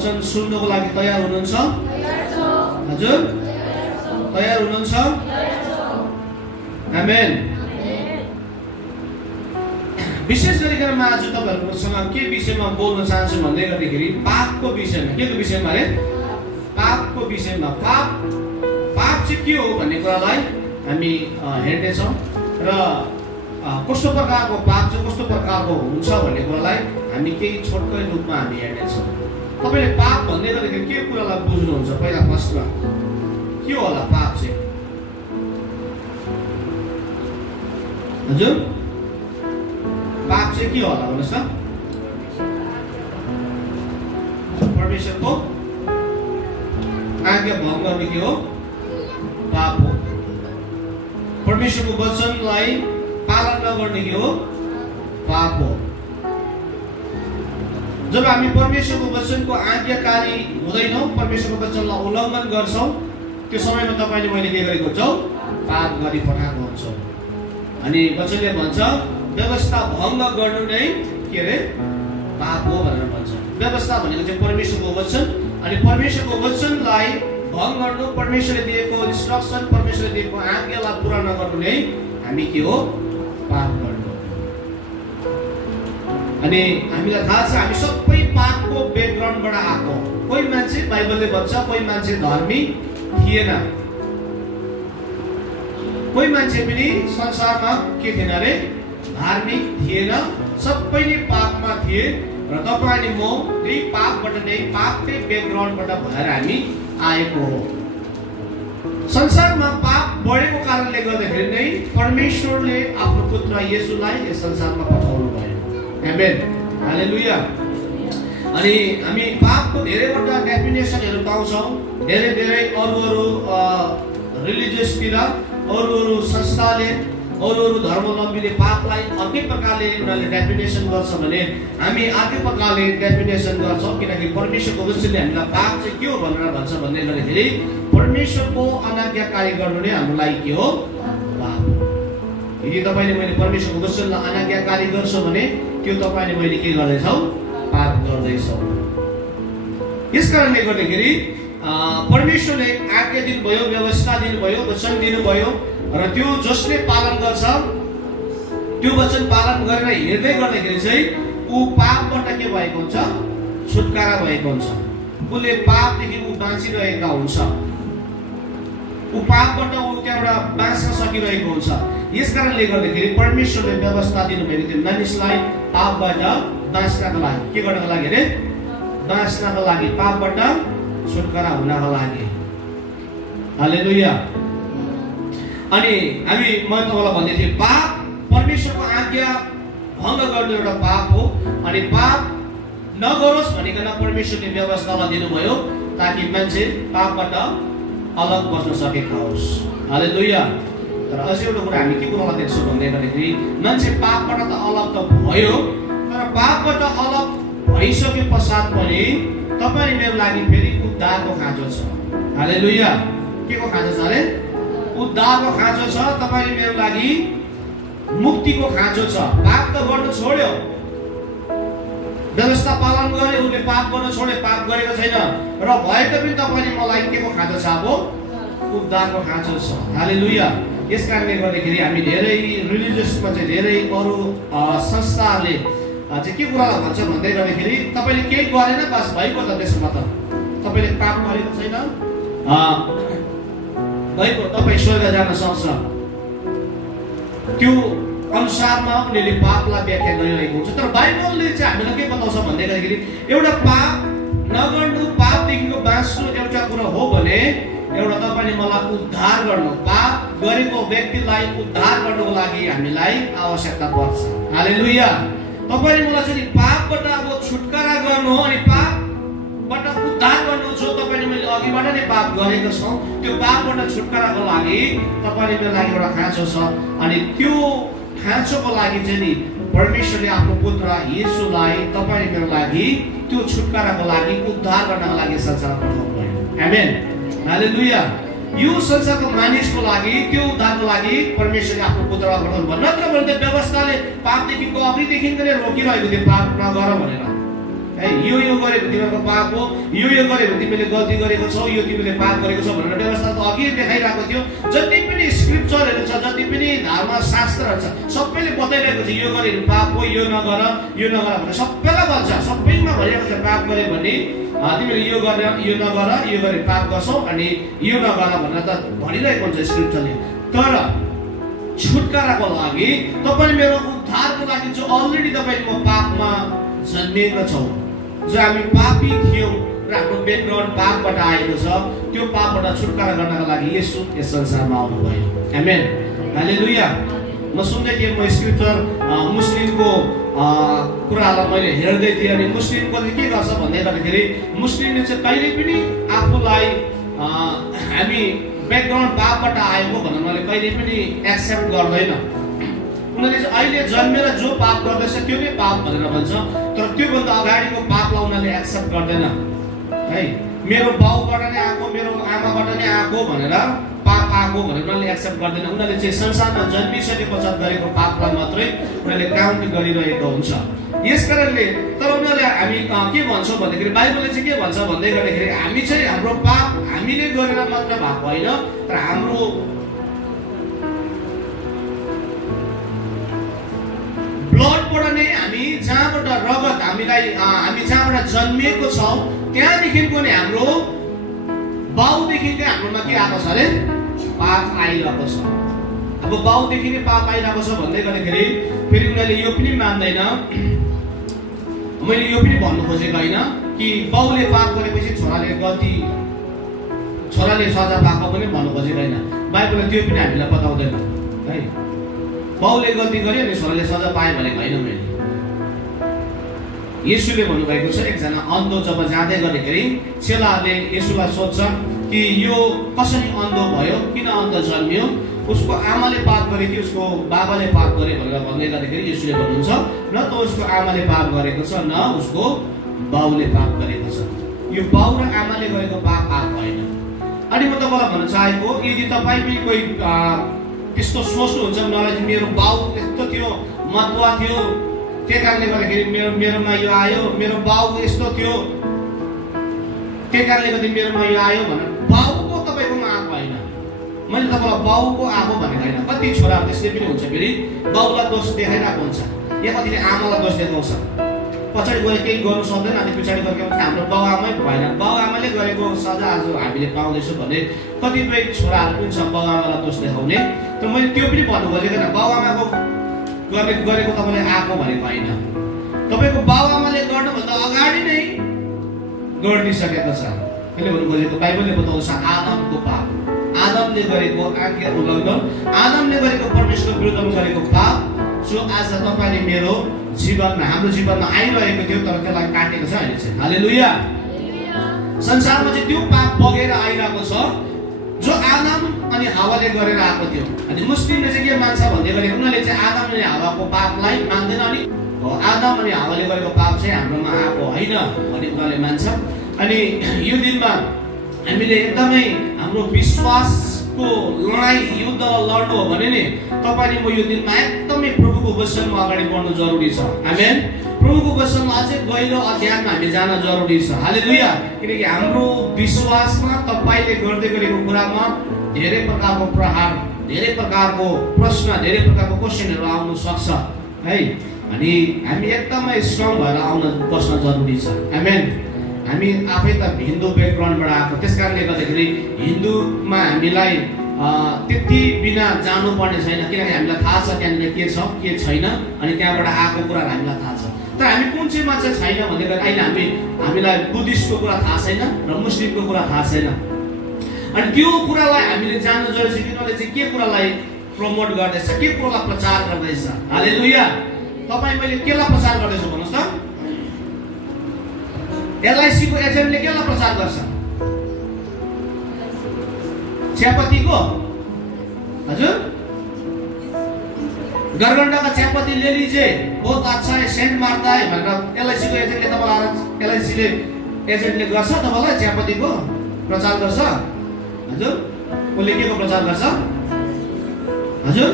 वचन सुन्नको लागि तयार हुनुहुन्छ? हजुर तयार हुनुहुन्छ? आमेन। विशेष गरिकन म आज तपाईहरुसँग के विषयमा बोल्न चाहन्छु भन्दै गर्दाखेरि पापको विषयमा। के को विषयमा रे? पापको विषयमा। पाप चाहिँ के हो भन्ने कुरालाई हामी हेर्ने छौं र कस्तो प्रकारको पाप चाहिँ कस्तो प्रकारको हुन्छ भन्ने कुरालाई हामी केही छोटकरी रूपमा हामी हेर्ने छौं। तपाईले पाप भन्दै गर्दाखेरि के कुरालाई बुझ्नुहुन्छ? पहिला फर्स्टमा के होला पाप चाहिँ? हजुर पाप चाहिँ के होला भन्नुस् त? परमेश्वरको आज्ञा भंग गर्ने के हो? पाप हो। परमेश्वरको वचनलाई पालन नगर्ने के हो? पाप हो। जब हामी परमेश्वरको वचनको आज्ञाकारी हुँदैनौं, परमेश्वरको वचनलाई उल्लङ्घन गर्छौं, त्यो समयमा तपाईले मैले के गरेको हुन्छौ? पाप गरी पठाएको हुन्छौ। अनि वचनले भन्छ व्यवस्था भंग गर्नु नै के रे? पाप हो भनेर भन्छ। व्यवस्था भनेको चाहिँ परमेश्वरको वचन, अनि परमेश्वरको वचनलाई भंग गर्नु, परमेश्वरले दिएको इन्स्ट्रक्सन, परमेश्वरले दिएको आज्ञालाई पूरा नगर्नु नै हामी के हो? पाप गर्नु। अनि हामीलाई थाहा छ हामी सबै पापको ब्याकग्राउन्डबाट आएको। कोही मान्छे बाइबलले भन्छ कोही मान्छे धर्मी थिएन। कोही मान्छे पनि संसारमा के थिएन रे? धार्मिक थिएन। सबैले पापमा थिए र तपाईं अनि म त्यही पापबाट नै पापकै ब्याकग्राउन्डबाट भएर हामी आएको हो। संसारमा पाप बढेको कारणले गर्दाखेरि नै परमेश्वरले आफ्नो पुत्र येशूलाई यस संसारमा पठाउनु भयो। आमेन। हालेलुया। अनि हामी पापको धेरैवटा डेफिनेसनहरु पाउँछौं। धेरै अरू रिलिजियसतिर अरू संस्थाले अरू धर्मावलम्बीले पापलाई अर्कै प्रकारले उनीहरूले डेफिनेसन गर्छ भने हामी अर्कै प्रकारले डेफिनेसन गर्छौं। किनकि परमेश्वरको वचनले हामीलाई पाप चाहिँ के हो भनेर भन्छ भन्दै गर्दाखेरि परमेश्वरको अनाज्ञाकारी गर्नु नै हामीलाई के हो? पाप। यदि तपाईले मैले परमेश्वरको वचनलाई अनाज्ञाकारी गर्छु भने त्यो तपाईले मैले के गर्दैछौ? पाप गर्दैछौ। यसकारणले गर्दाखेरि परमेश्वरले आज्ञा दिनुभयो, व्यवस्था दिनुभयो, वचन दिनुभयो र त्यो जसले पालन गर्छ, त्यो वचन पालन गरेर हिँड्दै गर्दाखेरि चाहिँ ऊ पापबाट के भएको हुन्छ? छुटकारा भएको हुन्छ। उसले पापदेखि ऊ बाँचिरहेका हुन्छ। ऊ पापबाट ऊ त्यहाँबाट बाँच्न सकिरहेको हुन्छ। यसकारणले गर्दाखेरि परमेश्वरले व्यवस्था दिनुभएको थियो मानिसलाई पापबाट बाँच्नको लागि। के गर्नको लागि रे? बाँच्नको लागि, पापबाट छुटकारा हुनको लागि। हालेलुया। अनि हामी म तपाईलाई भन्दै थिएँ पाप परमेश्वरको आज्ञा भंग गर्नु एउटा पाप हो। अनि पाप नगरोस् भनिकन परमेश्वरले व्यवस्थालाई दिनुभयो ताकि मान्छे पापबाट अलग बस्न सकेका होस्। हालेलुया। तर अझै एउटा कुरा हामी के कुरालाई देख्छौँ भन्दै गर्दाखेरि मान्छे पापबाट त अलग त भयो, तर पापबाट अलग भइसके पश्चात पनि तपाईँ मेरो लागि फेरि उद्धारको खाँचो छ। हालेलुया। के को खाँचो छ अरे? उद्धारको खाँचो छ। तपाईले मेरो लागि मुक्तिको खाँचो छ। पाप त गर्न छोड्यो, व्यवस्था पालन गरे, उसले पाप गर्न छोड्यो, पाप गरेको छैन र भएको पनि तपाईले मलाई के को खाँचो छ? अब उद्धारको खाँचो छ। हालेलुया। यसकारणले गर्दाखेरि हामी धेरै रिलिजियसमा चाहिँ धेरै अरू संस्थाहरूले चाहिँ के कुरालाई भन्छ भन्दै गर्दाखेरि तपाईले केही गरेन बस भएको त त्यसमा त तपाईले पाप गरेको छैन भएको, तपाई स्वर्ग जान सक्छ। त्यो अनुसारमा उनीहरूले पापलाई व्याख्या गरिरहेको हुन्छ। तर बाइबलले चाहिँ हामीलाई के बताउँछ भन्दै गर्दाखेरि एउटा पाप नगर्नु, पापदेखिको बाँच्नु एउटा कुरा हो भने एउटा तपाईले मलाई उद्धार गर्नु, पाप गरेको व्यक्तिलाई उद्धार गर्नको लागि हामीलाई आवश्यकता पर्छ। हालेलुया। तपाईले मलाई चाहिँ पापबाट अब छुटकारा गर्नु हो अनि पापबाट उद्धार गर्नु छ। तपाईले मैले अघिबाट नै पाप गरेको छौं, त्यो पापबाट छुटकाराको लागि तपाईले मेरो लागि एउटा खाँचो छ। अनि त्यो खाँचोको लागि चाहिँ नि परमेश्वरले आफ्नो पुत्र येशूलाई तपाईले मेरो लागि त्यो छुटकाराको लागि उद्धार गर्नको लागि संसारमा पठाउनु भयो। आमेन। हालेलुया। यो संसारको मानिसको लागि त्यो उद्धारको लागि परमेश्वरले आफ्नो पुत्रलाई पठाउनु भयो। नत्र भने त व्यवस्थाले पापदेखिको अघिदेखि नै रोकिरहेको थियो पाप नगर भनेर। है। यो गरेको तिमीहरूको पाप हो, यो गरेको तिमीले गल्ती गरेको छौ, यो तिमीले पाप गरेको छौ भनेर व्यवस्था त अघि देखाइरहेको थियो। जति पनि स्क्रिप्चरहरू छ, जति पनि धर्मशास्त्रहरू छ, सबैले बताइरहेको छ यो गरेको पाप हो, यो नगर भनेर सबैलाई भन्छ। सबैमा भनिरहेको छ पाप गरे भने तिमीले यो गरेर यो नगर, यो गरे पाप गर्छौ अनि यो नगर भनेर त भनिरहेको हुन्छ स्क्रिप्चरले। तर छुटकाराको लागि तपाईले मेरो उद्धारको लागि जो अलरेडी तपाईको पापमा जन्मिएका छौ, जो हामी पापी थियौं र हाम्रो ब्याकग्राउन्ड पापबाट आएको छ, त्यो पापबाट छुटकारा गर्नका लागि येशू यस संसारमा आउनुभयो। आमेन, हालेलुया। म सुन्दै थिएँ, म स्क्रिप्चर मुस्लिमको कुरालाई मैले हेर्दै थिएँ अनि मुस्लिमको के गर्छ भन्दै गर्दाखेरि मुस्लिमले चाहिँ कहिले पनि आफूलाई हामी ब्याकग्राउन्ड पापबाट आएको भनेर उनीहरूले कहिले पनि एक्सेप्ट गर्दैन। उनीहरूले चाहिँ अहिले जन्मेर जो पाप गर्दैछ त्यो नै पाप भनेर भन्छ, तर त्योभन्दा अगाडिको पापलाई उनीहरूले एक्सेप्ट गर्दैन है। मेरो बाउबाट नै आएको, मेरो आमाबाट नै आएको भनेर पाप आएको भनेर उनीहरूले एक्सेप्ट गर्दैन। उनीहरूले चाहिँ संसारमा जन्मिसके पश्चात गरेको पापलाई मात्रै उनीहरूले काउन्ट गरिरहेको हुन्छ। यस कारणले तर उनीहरूले हामी के भन्छौँ भन्दाखेरि बाइबलले चाहिँ के भन्छ भन्दै गर्दाखेरि हामी चाहिँ हाम्रो पाप हामीले गरेर मात्र भएको होइन, तर हाम्रो ब्लडबाट नै हामी जहाँबाट रगत हामी जहाँबाट जन्मिएको छौँ त्यहाँदेखिको नै हाम्रो बाउदेखिकै हाम्रोमा के आएको छ अरे पाप आइरहेको छ। अब बाउदेखि नै पाप आइरहेको छ भन्दै गर्दाखेरि फेरि उनीहरूले यो पनि मान्दैन, मैले यो पनि भन्नु खोजेको होइन कि बाउले पाप गरेपछि छोराले सजा पाएको पनि भन्नु खोजेको होइन। बाइबलले त्यो पनि हामीलाई बताउँदैन है। बाउले गल्ती गर्यो अनि छोराले सजा पाए भनेको होइन। मैले येशूले भन्नुभएको छ, एकजना अन्धो जब जाँदै गर्दाखेरि चेलाहरूले येशूलाई सोध्छ कि यो कसरी अन्धो भयो, किन अन्धो जन्मियो, उसको आमाले पाप गरे कि उसको बाबाले पाप गरे भनेर भन्दै गर्दाखेरि येशूले भन्नुहुन्छ न त उसको आमाले पाप गरेको छ न उसको बाउले पाप गरेको छ, यो बाउ र आमाले गरेको पाप होइन। अनि म तपाईँलाई भन्न चाहेको, यदि तपाईँ पनि कोही त्यस्तो सोच्नुहुन्छ मलाई चाहिँ मेरो बाउ यस्तो थियो, मतुवा थियो, त्यही कारणले गर्दाखेरि मेरोमा यो आयो, मेरो बाउ यस्तो थियो त्यही कारणले गर्दा मेरोमा यो आयो भनेर बाउको तपाईँकोमा आएको होइन। मैले तपाईँलाई बाउको आएको भनेको होइन। कति छोराहरू त्यस्तै पनि हुन्छ, फेरि बाउलाई दोष देखाइरहेको हुन्छ या कतिले आमालाई दोष देखाउँछ, पछाडि गएर केही गर्नु सक्दैन अनि पछाडि गएर हाम्रो बाउ आमै भएन, बाउ आमाले गरेको सजा आज हामीले पाउँदैछौँ भने कतिपय छोराहरू पनि छ बाउ आमालाई दोष देखाउने। तर मैले त्यो पनि भन्नु खोजेको होइन, बाउ आमाको गरेको तपाईँले आएको भनेको होइन। तपाईँको बाउ आमाले गर्नुभन्दा अगाडि नै गरिसकेको छ। मैले भन्नु खोजेको बाइबलले बताउँछ आदमको पाप, आदमले गरेको आज्ञा उल्लङ्घन, आदमले गरेको परमेश्वरको विरुद्धमा गरेको पाप जो आज तपाईँले मेरो जीवनमा हाम्रो जीवनमा आइरहेको थियो तर त्यसलाई काटेको छ अहिले चाहिँ। हालेलुया। संसारमा चाहिँ त्यो पाप बगेर आइरहेको छ जो आदम अनि हावाले गरेर आएको थियो। अनि मुस्लिमले चाहिँ के मान्छ भन्दै गरे उनीहरूले चाहिँ आदम अनि हावाको पापलाई मान्दैन अनि आदम अनि हावाले गरेको पाप चाहिँ हाम्रोमा आएको होइन भन्ने उनीहरूले मान्छ। अनि यो दिनमा हामीले एकदमै हाम्रो विश्वासको लडाई युद्ध लड्नु हो भने नि तपाईले म यो दिनमा एकदमै प्रभुको वचनमा अगाडि बढ्नु जरुरी छ। आमेन। प्रभुको वचनमा अझै गहिरो अध्ययनमा हामी जान जरुरी छ। हालेलुया। किनकि हाम्रो विश्वासमा तपाईले गर्दै गरेको कुरामा धेरै प्रकारको प्रहार, धेरै प्रकारको प्रश्न, धेरै प्रकारको क्वेशनहरु आउन सक्छ है। अनि हामी एकदमै स्ट्रङ भएर आउन बस्न जरुरी छ। आमेन। हामी आफै त हिन्दू ब्याकग्राउन्डबाट आएको, त्यसकारणले गर्दाखेरि हिन्दूमा हामीलाई त्यति बिना जानुपर्ने छैन, किनकि हामीलाई थाहा छ त्यहाँनिर के छ के छैन, अनि त्यहाँबाट आएको कुरा हामीलाई थाहा छ। तर हामी कुन चाहिँमा चाहिँ छैन भन्दाखेरि अहिले हामीलाई बुद्धिस्टको कुरा थाहा छैन र मुस्लिमको कुरा थाहा छैन। अनि त्यो कुरालाई हामीले जान्नु जरुरी छ कि उनीहरूले चाहिँ के कुरालाई प्रमोट गर्दैछ, के कुरालाई प्रचार गर्दैछ। हालेलुया। तपाईँ मैले केलाई प्रचार गर्दैछु भन्नुहोस् त? एलआईसी को एजेन्टले केलाई प्रचार गर्छ? चियापत्ती को? हजुर, गरगंडा का चियापत्ती ले लीजिए, बहुत अच्छा है, सेंट मारता है भनेर एलआईसी को एजेन्टले तपाईलाई एलआईसी ले एजेन्टले गर्छ तपाईलाई चियापत्ती को प्रचार गर्छ? हजुर, उसले के को प्रचार गर्छ? हजुर,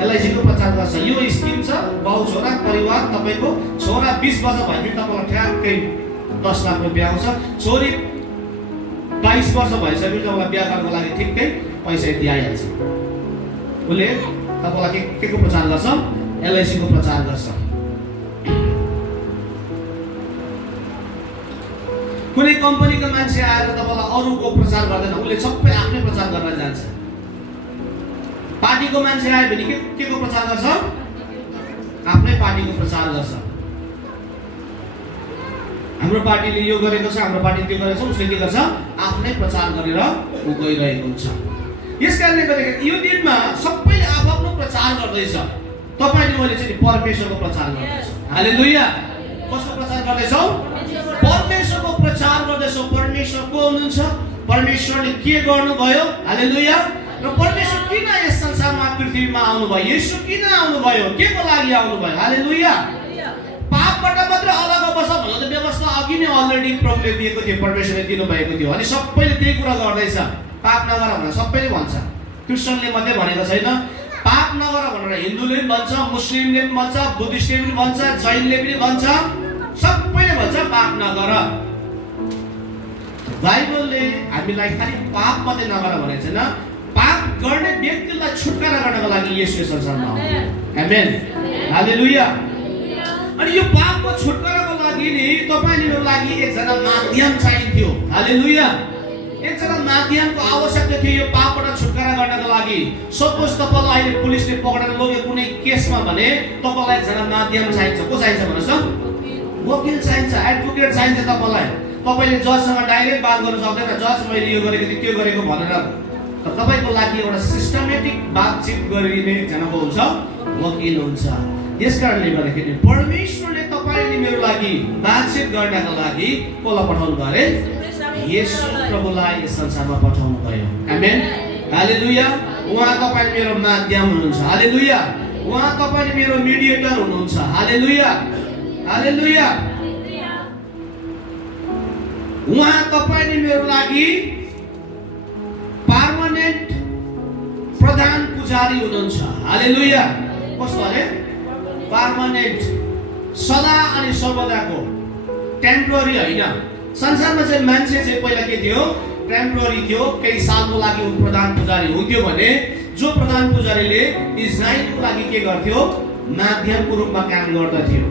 एलआइसीको प्रचार गर्छ। यो स्किम छ, बाउ छोरा परिवार, तपाईँको छोरा 20 वर्ष भएपछि तपाईँलाई ठ्याक्कै 10 लाख रुपियाँ आउँछ, छोरी 22 वर्ष भइसकेपछि तपाईँलाई बिहा गर्नको लागि ठिक्कै पैसा दिइहाल्छ। उसले तपाईँलाई के को प्रचार गर्छ? एलआइसीको प्रचार गर्छ। कुनै कम्पनीको मान्छे आएर तपाईँलाई अरूको प्रचार गर्दैन, उसले सबै आफ्नै प्रचार गर्न जान्छ। पार्टीको मान्छे आयो भने के को प्रचार गर्छ? आफ्नै पार्टीको प्रचार गर्छ। हाम्रो पार्टीले यो गरेको छ, हाम्रो पार्टीले त्यो गरेको छ, उसले के गर्छ? आफ्नै प्रचार गरेर उ गइरहेको हुन्छ। यसकारणले गर्दाखेरि यो दिनमा सबैले आफ्नो प्रचार गर्दैछ। तपाईले मैले चाहिँ परमेश्वरको प्रचार गर्दैछु। हालेलुया। कसको प्रचार गर्दैछौ? परमेश्वरको प्रचार गर्दैछौ। परमेश्वर को हुनुहुन्छ? परमेश्वरले के गर्नुभयो? हालेलुया। र परमेश्वर किन यस संसारमा पृथ्वीमा आउनुभयो? येशू किन आउनुभयो? के को लागि आउनुभयो? हालेलुया। पापबाट मात्र अलग बस भन्ने व्यवस्था अघि नै अलरेडी प्रभुले दिएको थियो, परमेश्वरले दिनु भएको थियो। अनि सबैले त्यही कुरा गर्दैछ। पाप नगर भनेर सबैले भन्छ। क्रिस्चियनले मात्रै भनेको छैन, पाप नगर भनेर हिन्दूले पनि भन्छ, मुस्लिमले पनि भन्छ, बुद्धिस्टले पनि भन्छ, जैनले पनि भन्छ, सबैले भन्छ पाप नगर। बाइबलले हामीलाई खालि पाप मात्रै नगर भनेको छैन, पाप गर्ने व्यक्तिलाई छुटकारा गर्नको लागि येशू संसारमा आउनुभयो। आमेन। हालेलुया। अनि यो पापको छुटकाराको लागि नि तपाईहरुको लागि एकजना माध्यम चाहिन्थ्यो। हालेलुया। एकजना माध्यमको आवश्यकता थियो यो पापबाट छुटकारा गर्नको लागि। सपोज तपाईलाई अहिले पुलिसले पक्रेर लग्यो कुनै केसमा भने तपाईलाई एकजना माध्यम चाहिन्छ। को चाहिन्छ भन्नुस् त? वकिल चाहिन्छ, एडभोकेट चाहिन्छ तपाईलाई। तपाईले जजसँग डाइरेक्ट बात गर्न सक्दैन, जज मैले यो गरेको थिएँ त्यो गरेको भनेर। तर तपाईको लागि एउटा सिस्टमेटिक बातचित गरिने एकजना को हुन्छ? वकिल हुन्छ। यसकारणले गर्दाखेरि परमेश्वरले तपाईले मेरो लागि बातचित गर्नको लागि कोलाई पठाउनु भयो अरे? येशू प्रभुलाई यस संसारमा पठाउनु भयो। आमेन। हालेलुया। उहाँ तपाईले मेरो माध्यम हुनुहुन्छ। हालेलुया। उहाँ तपाईले मेरो मिडिएटर हुनुहुन्छ। हालेलुया। हालेलुया। उहाँ तपाईले मेरो लागि पर्मानेन्ट प्रधान पुजारी हुनुहुन्छ। हालेलुया। कस्तो अरे? पर्मानेन्ट, सदा अनि सर्वदाको, टेम्पोररी होइन। संसारमा चाहिँ मान्छे चाहिँ पहिला के थियो? टेम्पोररी थियो, केही सालको लागि उ प्रधान पुजारी हुन्थ्यो भने जो प्रधान पुजारीले इजरायलको लागि के गर्थ्यो? माध्यमको रूपमा काम गर्दथ्यो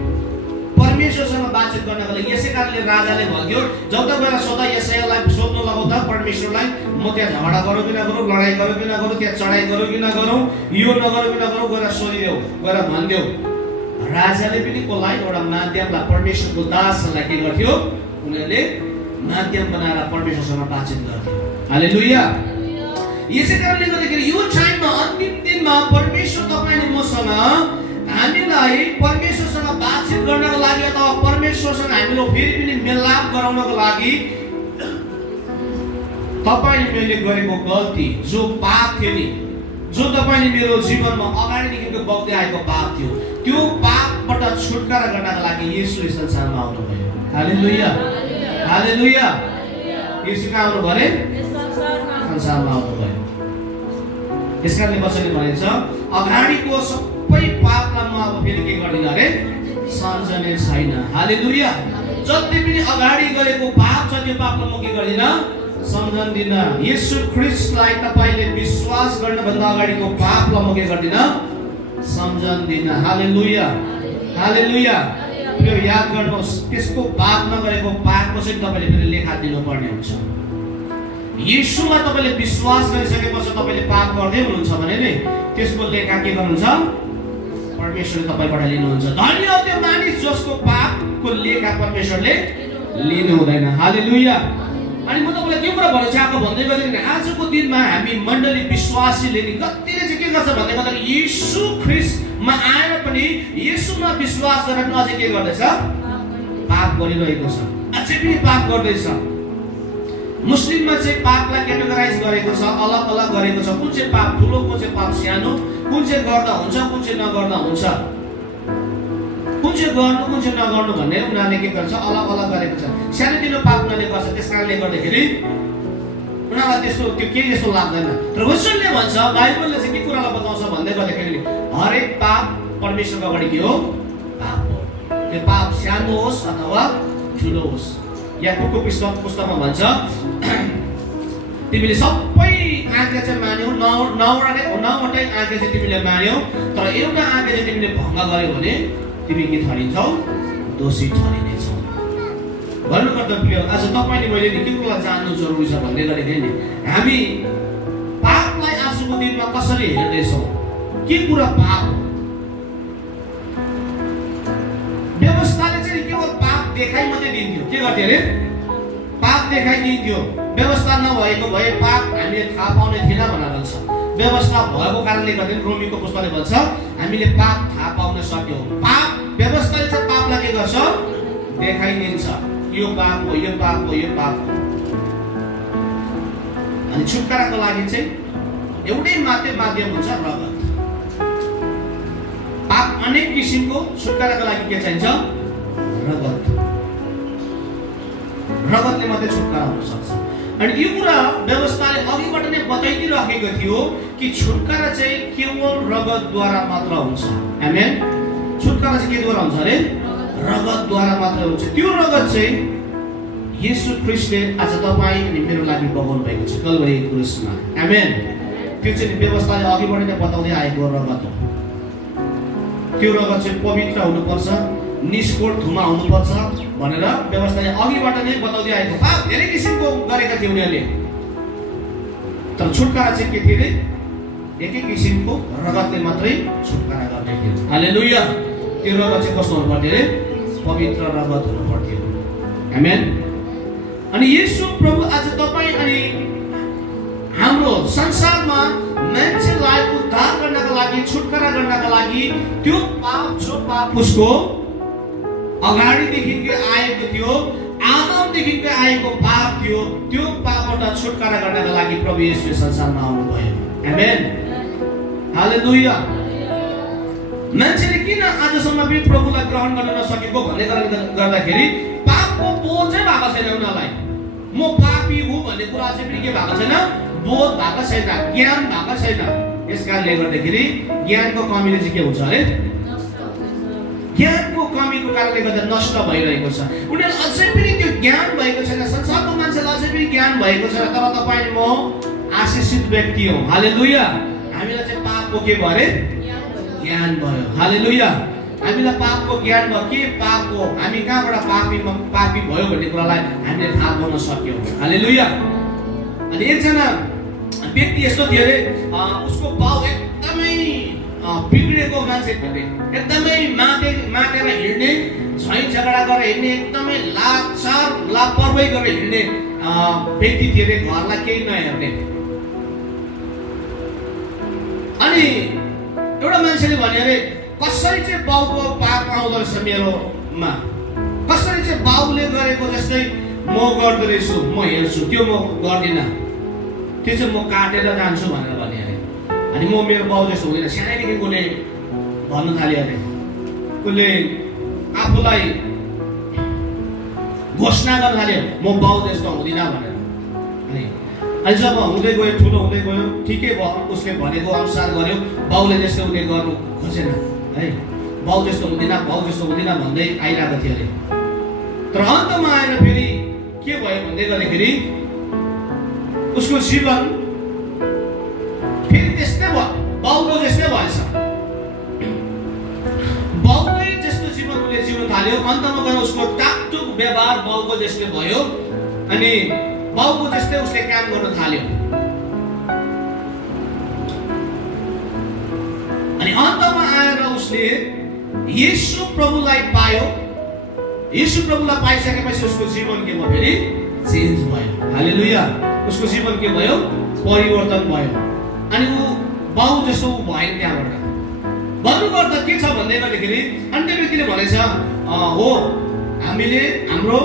परमेश्वरसँग बातचित गर्नको लागि। यसै कारणले राजाले भन्थ्यो जब गएर सदा यशायालाई सोध्नु लगाउँदा परमेश्वरलाई म त्यहाँ झगडा गरौँ कि नगरौँ, लडाइँ गरौँ कि नगरौँ, त्यहाँ चढाइ गरौँ कि नगरौँ, यो नगरौँ कि नगरौँ, गएर सोधिदेऊ, गएर भनिदेऊ। राजाले पनि कसलाई? एउटा माध्यमलाई, परमेश्वरको दासलाई के गर्थ्यो? उनीहरूले माध्यम बनाएर परमेश्वरसँग बातचित गर्थ्यो। हालेलुया। यसै कारणले गर्दाखेरि यो टाइममा अन्तिम दिनमा परमेश्वर तपाईले मसँग हामीलाई परमेश्वरसँग बातचित गर्नको लागि अथवा परमेश्वरसँग हामीलाई फेरि पनि मेललाप गराउनको लागि तपाईले मैले गरेको गल्ती जो पाप थियो नि, जो तपाईले मेरो जीवनमा अगाडिदेखिको बग्दै आएको पाप थियो, त्यो पापबाट छुटकारा गर्नको लागि येशू यस संसारमा आउनुभयो। हालेलुया। हालेलुया। येशू कहाँ आउनुभयो अरे? संसारमा आउनुभयो। यसकारणले वचनले भनेछ अगाडिको सबै पापलाई म अब फेरि के गर्दिन अरे? सम्झने छैन। हालेलुया। जति पनि अगाडि गरेको पाप छ त्यो पापलाई म के गर्दिन? सम्झन्दिन। येशू ख्रीष्टलाई तपाईले विश्वास गर्नुभन्दा अगाडिको पापलाई म के गर्दिन? सम्झन्दिन। हालेलुया। हालेलुया। यो याद गर्नुहोस्, त्यसको पाप नगरेको पापको चाहिँ तपाईले फेरि लेखा दिनुपर्ने हुन्छ। येशूमा तपाईले विश्वास गरिसकेपछि तपाईले पाप गर्दै हुनुहुन्छ भने नि त्यसको लेखा के गर्नुहुन्छ? परमेश्वरले तपाईबाट लिनुहुन्छ। धन्य हो त्यो मानिस जसको पापको लेखा परमेश्वरले लिनु हुँदैन। हालेलुया। अनि म तपाईलाई के कुरा भन्न चाहेको भन्दै गर्दाखेरि आजको दिनमा हामी मण्डली विश्वासीले नि कतिले चाहिँ के गर्छ भन्दै गर्दाखेरि येशू ख्रीष्टमा आएर पनि येशूमा विश्वास गरेर पनि अझै के गर्दैछ? पाप गरिरहेको छ, अझै पनि पाप गर्दैछ। मुस्लिममा चाहिँ पापलाई क्याटेगराइज गरेको छ, अलग अलग गरेको छ। कुन चाहिँ पाप ठुलो, कुन चाहिँ पाप सानो, कुन चाहिँ गर्दा हुन्छ, कुन चाहिँ नगर्दा हुन्छ, कुन चाहिँ गर्नु, कुन चाहिँ नगर्नु भन्ने उनीहरूले के गर्छ? अलग अलग गरेको छ। सानोतिनो पाप उनीहरूले गर्छ। त्यसकारणले गर्दाखेरि उनीहरूलाई त्यस्तो त्यो केही जस्तो लाग्दैन। तर वचनले भन्छ, बाइबलले चाहिँ के कुरालाई बताउँछ भन्दै गर्दाखेरि हरेक पाप परमेश्वरको अगाडि के हो? पाप हो। त्यो पाप सानो होस् अथवा ठुलो होस्। याकुबको पुस्तकमा भन्छ तिमीले सबै आज्ञा चाहिँ मान्यौ, नौवटै आज्ञा चाहिँ तिमीले मान्यौ, तर एउटा आज्ञा चाहिँ तिमीले भङ्ग गर्यौ भने तिमी के ठहरिन्छौ? दोषी ठहरिनेछौ। भन्नुपर्दा प्रिय, आज तपाईँले मैले के कुरालाई जान्नु जरुरी छ भन्दै गरेको नि, हामी पापलाई आजको दिनमा कसरी हेर्दैछौँ? के कुरा पाप हो? व्यवस्थाले चाहिँ केवल पाप देखाइ मात्रै दिन्थ्यो। के गर्थ्यो अरे? पाप देखाइदिन्थ्यो। व्यवस्था नभएको भए पाप हामीले थाहा पाउने थिएन भनेर भन्छ। व्यवस्था भएको कारणले गर्दा रोमीको पुस्तकले भन्छ हामीले पाप थाहा पाउन सक्यौँ। पाप व्यवस्थाले चाहिँ पापलाई के गर्छ? देखाइदिन्छ। यो पाप हो, यो पाप हो, यो पाप हो। अनि छुटकाराको लागि चाहिँ एउटै मात्रै माध्यम हुन्छ, रगत। पाप अनेक किसिमको, छुटकाराको लागि के चाहिन्छ? रगत। रगतले मात्रै छुटकारा हुन सक्छ। अनि यो कुरा व्यवस्थाले अघिबाट नै बताइदिइराखेको थियो कि छुटकारा चाहिँ केवल रगतद्वारा मात्र हुन्छ। आमेन। छुटकारा चाहिँ केद्वारा हुन्छ अरे? रगतद्वारा मात्र हुन्छ। त्यो रगत चाहिँ येशू ख्रीष्टले आज तपाईँ अनि मेरो लागि बगाउनु भएको छ कल्भरी क्रुसमा। आमेन। त्यो चाहिँ व्यवस्थाले अघिबाट नै बताउँदै आएको रगत हो। त्यो रगत चाहिँ पवित्र हुनुपर्छ, निष्कोट धुमा हुनुपर्छ भनेर व्यवस्थाले अघिबाट नै बताउँदै आएको। पाप धेरै किसिमको गरेका थिए उनीहरूले, तर छुटकारा चाहिँ के थियो अरे? एकै किसिमको रगतले मात्रै छुटकारा गर्ने थियो। हालेलुया। त्यो रगत चाहिँ कस्तो हुनु पर्थ्यो अरे? पवित्र रगत हुनु पर्थ्यो। आमेन। अनि येशू प्रभु आज तपाईँ अनि हाम्रो संसारमा मान्छेलाई उद्धार गर्नका लागि, छुटकारा गर्नका लागि त्यो पाप जो पाप उसको अगाडिदेखिकै आएको थियो, आदमदेखिकै आएको पाप थियो, त्यो पापबाट छुटकारा गर्नका लागि प्रभु येशू संसारमा आउनुभयो। आमेन। हालेलुया। मान्छेले किन आजसम्म पनि प्रभुलाई ग्रहण गर्न नसकेको भन्ने गर्दाखेरि पापको बोझै भएको छैन उनीहरूलाई। म पापी हुँ भन्ने कुरा चाहिँ पनि के भएको छैन? बोध भएको छैन, ज्ञान भएको छैन। यस कारणले गर्दाखेरि ज्ञानको कमीले चाहिँ के हुन्छ अरे? ज्ञानको कमीको कारणले गर्दा नष्ट भइरहेको छ। उनीहरूलाई अझै पनि त्यो ज्ञान भएको छैन। संसारको मान्छेलाई अझै पनि ज्ञान भएको छैन। तर तपाईँ म आशिषित व्यक्ति हौ। हालेलुया। हामीलाई चाहिँ पापको के भयो अरे? ज्ञान भयो। हालेलुया। हामीलाई पापको ज्ञान भयो। के पाप हो, हामी कहाँबाट पापी भयो भन्ने कुरालाई हामीले थाहा पाउन सक्यौँ। हालेलुया। अनि एकजना व्यक्ति यस्तो थियो अरे, उसको बाउ एकदमै बिग्रेको मान्छे थियो, एकदमै मातेर हिँड्ने, झैँ झगडा गरेर हिँड्ने, एकदमै लापरवाही गरेर हिँड्ने व्यक्ति थियो अरे, घरलाई केही नहेर्ने। अनि एउटा मान्छेले भन्यो अरे कसरी चाहिँ बाउको पाप आउँदो रहेछ मेरोमा, कसरी चाहिँ बाउले गरेको जस्तै म गर्दो रहेछु, म हेर्छु, त्यो म गर्दिनँ, त्यो चाहिँ म काटेर जान्छु भनेर भने अरे। अनि म मेरो बाउ जस्तो हुँदैन। सानैदेखि उसले भन्नु थाल्यो अरे, उसले आफूलाई घोषणा गर्न थाल्यो म बाउ जस्तो हुँदिनँ भनेर। अनि जब हुँदै गयो, ठुलो हुँदै गयो, ठिकै भयो, उसले भनेको अनुसार गर्यो। बाउले जस्तो उसले गर्नु खोजेन है, बाउ जस्तो हुँदिनँ, बाउ जस्तो हुँदिनँ भन्दै आइरहेको थियो अरे। तर अन्तमा आएर फेरि के भयो भन्दै गर्दाखेरि उसको जीवन फेरि त्यस्तै भयो, बाउको जस्तै भएछ। बाउकै जस्तो जीवन उसले जिउन थाल्यो। अन्तमा गएर उसको टाकटुक व्यवहार बाउको जस्तै भयो। अनि बाउको जस्तै उसले काम गर्न थाल्यो। अनि अन्तमा आएर उसले येशू प्रभुलाई पायो। येशू प्रभुलाई पाइसकेपछि उसको जीवन के भयो फेरि? चेन्ज भयो। हालेलुया। उसको जीवन के भयो? परिवर्तन भयो। अनि ऊ बाउ जस्तो ऊ भएन। त्यहाँबाट भन्नुपर्दा के छ भन्दै गर्दाखेरि अन्य व्यक्तिले भनेछ हो हामीले हाम्रो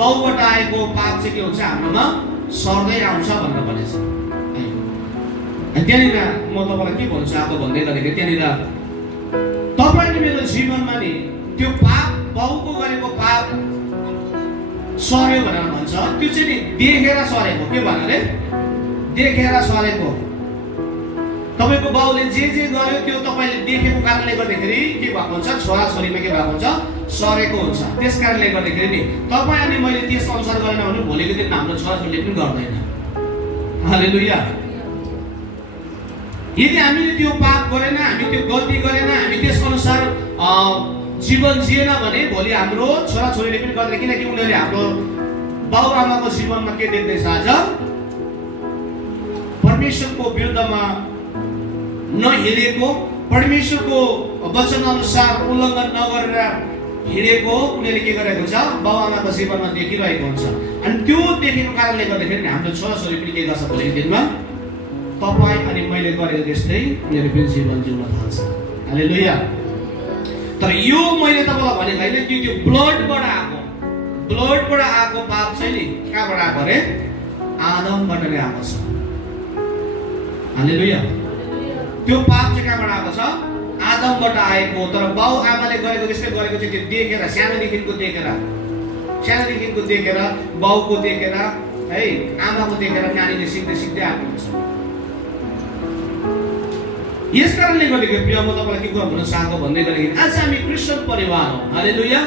बाउबाट आएको पाप चाहिँ के हुन्छ हाम्रोमा सर्दै आउँछ भनेर भनेछ। त्यहाँनिर म तपाईँलाई के भन्छु अब भन्दै गर्दाखेरि त्यहाँनिर तपाईँले मेरो जीवनमा नि त्यो पाप बाउको गरेको पाप सर्यो भनेर भन्छ। त्यो चाहिँ नि देखेर सरेको के भनेर देखेर सरेको। तपाईको बाउले जे गर्यो त्यो तपाईले देखेको कारणले गर्दाखेरि के भएको हुन्छ, छोराछोरीमा के भएको हुन्छ, सरेको हुन्छ। त्यस कारणले गर्दाखेरि नि तपाई अनि मैले त्यस अनुसार गरेन भने भोलिको दिनमा हाम्रो छोराछोरीले पनि गर्दैन। हालेलुया। यदि हामीले त्यो पाप गरेन, हामी त्यो गल्ती गरेन, हामी त्यस अनुसार जीवन जिएन भने भोलि हाम्रो छोराछोरीले पनि गर्दैन। किनकि उनीहरूले हाम्रो बाबुआमाको जीवनमा के देख्दैछ, आज परमेश्वरको विरुद्धमा नहिँडेको, परमेश्वरको वचन अनुसार उल्लङ्घन नगरेर हिँडेको उनीहरूले के गरेको छ, बाबुआमाको जीवनमा देखिरहेको हुन्छ। अनि त्यो देखेको कारणले गर्दाखेरि हाम्रो छोराछोरी पनि के गर्छ, भोलिको दिनमा तपाईँ अनि मैले गरेको त्यस्तै उनीहरू पनि जीवन जिउन थाल्छ। हालेलुया। तर यो मैले तपाईँलाई भनेको होइन कि त्यो ब्लडबाट आएको पाप चाहिँ नि कहाँबाट आएको अरे, आदमबाट नै आएको छ। हालेलुया। त्यो पाप चाहिँ कहाँबाट आएको छ, आदमबाट आएको। तर बाउ आमाले गरेको त्यस्तै गरेको चाहिँ त्यो देखेर, सानोदेखिको देखेर बाउको देखेर है, आमाको देखेर नानीले सिक्दै आएको हुन्छ। यस कारणले गर्दाखेरि प्रिय म तपाईलाई के कुरा भन्न चाहेको भन्दै गर्दाखेरि आज हामी क्रिस्चियन परिवार हो। हालेलुया।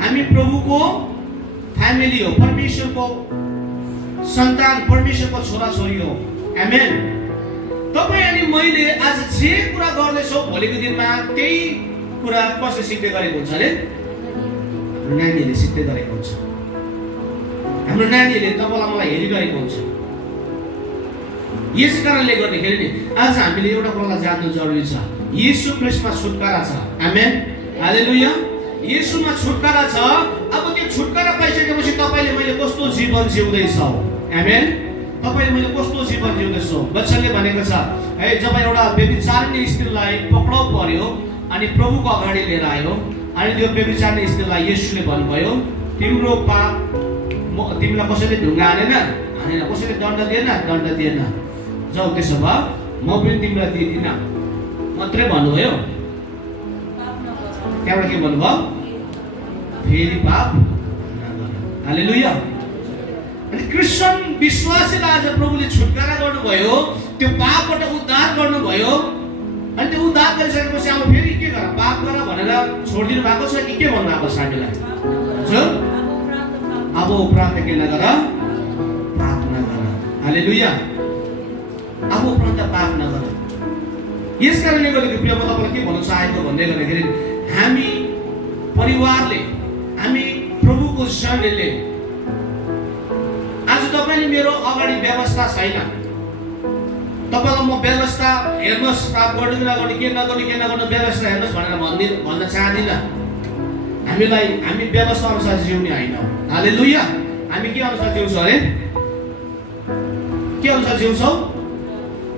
हामी प्रभुको फ्यामिली हो, परमेश्वरको सन्तान, परमेश्वरको छोराछोरी हो। आमेन। तपाईँ अनि मैले आज जे कुरा गर्दैछौँ भोलिको दिनमा त्यही कुरा कसले सिक्दै गरेको हुन्छ अरे, हाम्रो नानीहरूले सिक्दै गरेको हुन्छ। हाम्रो नानीहरूले तपाईँलाई मलाई हेरिरहेको हुन्छ। यस कारणले गर्दाखेरि नि आज हामीले एउटा कुरालाई जान्नु जरुरी छ, येशू ख्रीष्टमा छुटकारा छ। आमेन। हालेलुया। येशूमा छुटकारा छ। अब त्यो छुटकारा पाइसकेपछि तपाईले मैले कस्तो जीवन जिउँदैछौ। आमेन। तपाईले मैले कस्तो जीवन जिउँदैछौ। वचनले भनेको छ है, जब एउटा व्यभिचारिणी स्त्रीलाई पक्राउ पर्यो अनि प्रभुको अगाडि लिएर आयो अनि त्यो व्यभिचारिणी स्त्रीलाई येशूले भन्नुभयो, तिम्रो पाप तिमीलाई कसैले ढुङ्गा हानेन, कसैले दण्ड दिएन, जाऊ त्यसो भए म पनि तिमीलाई दिदिनँ मात्रै भन्नुभयो। त्यहाँबाट के भन्नुभयो, फेरि पाप नगर। हालेलुया। अनि क्रिस्चियन विश्वासीलाई आज प्रभुले छुटकारा गर्नुभयो, त्यो पापबाट उद्धार गर्नुभयो। अनि त्यो उद्धार गरिसकेपछि अब फेरि के गर, पाप गर भनेर छोडिदिनु भएको छ कि के भन्नु भएको छ हामीलाई, अब उपरान्त के नगर, पाप नगर। हालेलुया। अब उपरान्त पाप नगर। यस कारणले गर्दाखेरि प्रिय म तपाईलाई के भन्न चाहेको भन्दै गर्दाखेरि हामी परिवारले, हामी प्रभुको सङ्घले, आज तपाईले मेरो अगाडि व्यवस्था छैन, तपाईलाई म व्यवस्था हेर्नुहोस्, पाप गर्नु कि नगर्नु, के नगर्नु व्यवस्था हेर्नुहोस् भनेर भन्न चाहदिनँ। हामी व्यवस्था अनुसार जिउने होइन। हालेलुया। हामी के अनुसार जिउँछौँ अरे, के अनुसार जिउँछौँ,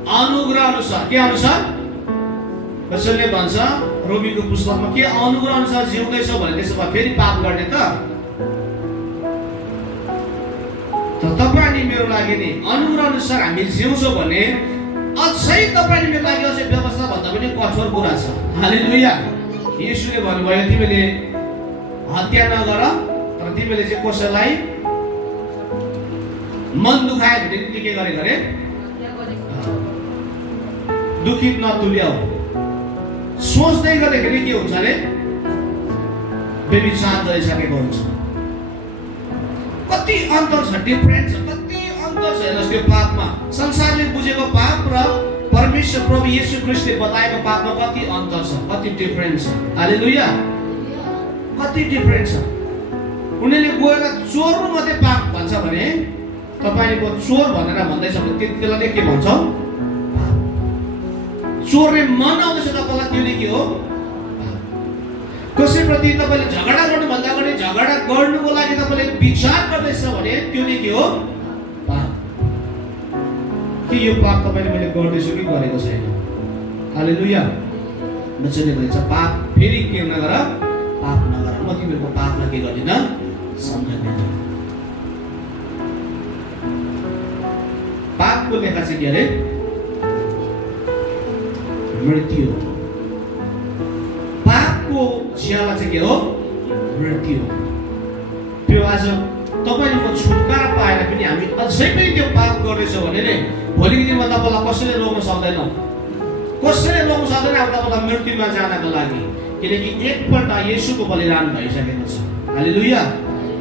अनुग्रह अनुसार। के अनुसार, वचनले भन्छ रोमीको पुस्तकमा के अनुग्रह अनुसार जिउँदैछौ भने त्यसो भए फेरि पाप गर्ने त तपाईँ अनि मेरो लागि नि अनुग्रह अनुसार हामी जिउँछौँ भने अझै तपाईँ अनि मेरो लागि अझै व्यवस्था भन्दा पनि कठोर कुरा छ। हालेलुया। येशूले भन्नुभयो तिमीले हत्या नगर, तर तिमीले चाहिँ कसैलाई मन दुखायो भने तिमीले के गरे, दुखित नतुल्याऊ। सोच्दै गर्दाखेरि के हुन्छ अरे, व्यभिचार गरिसकेको हुन्छ। कति अन्तर छ, डिफरेन्स छ, कति अन्तर छ हेर्नुहोस् त्यो पापमा। संसारले बुझेको पाप र परमेश्वर प्रभु येशू ख्रीष्टले बताएको पापमा कति अन्तर छ, कति डिफरेन्स छ। हालेलुया। कति डिफरेन्स छ। उनीहरूले गएर चोर्नु मात्रै पाप भन्छ भने तपाईले चोर भनेर भन्दैछ भने त्यसलाई के भन्छौ, चोरले मन आउँदैछ तपाईलाई, त्यो के हो, कसैप्रति तपाईले झगडा गर्नुभन्दा अगाडि झगडा गर्नुको लागि तपाईले विचार गर्दैछ भने त्यो के हो, पाप। कि यो पाप तपाईले मैले गर्दैछु कि गरेको छैन। हालेलुया। वचनले भन्छ पाप फेरि के नगर, पाप नगर। म तिमीहरूको पापलाई के गर्दिन, सम्झँदैन। पापको लेखा चाहिँ के अरे, मृत्यु। पापको ज्याला चाहिँ के हो, मृत्यु। त्यो आज तपाईले छुटकारा पाएर पनि हामी अझै पनि त्यो पाप गर्दैछ भने नि भोलिको दिनमा तपाईँलाई कसैले रोक्न सक्दैन, कसैले रोक्न सक्दैन अब तपाईँलाई मृत्युमा जानको लागि, किनकि एकपल्ट येशूको बलिदान भइसकेको छ। हालेलुया।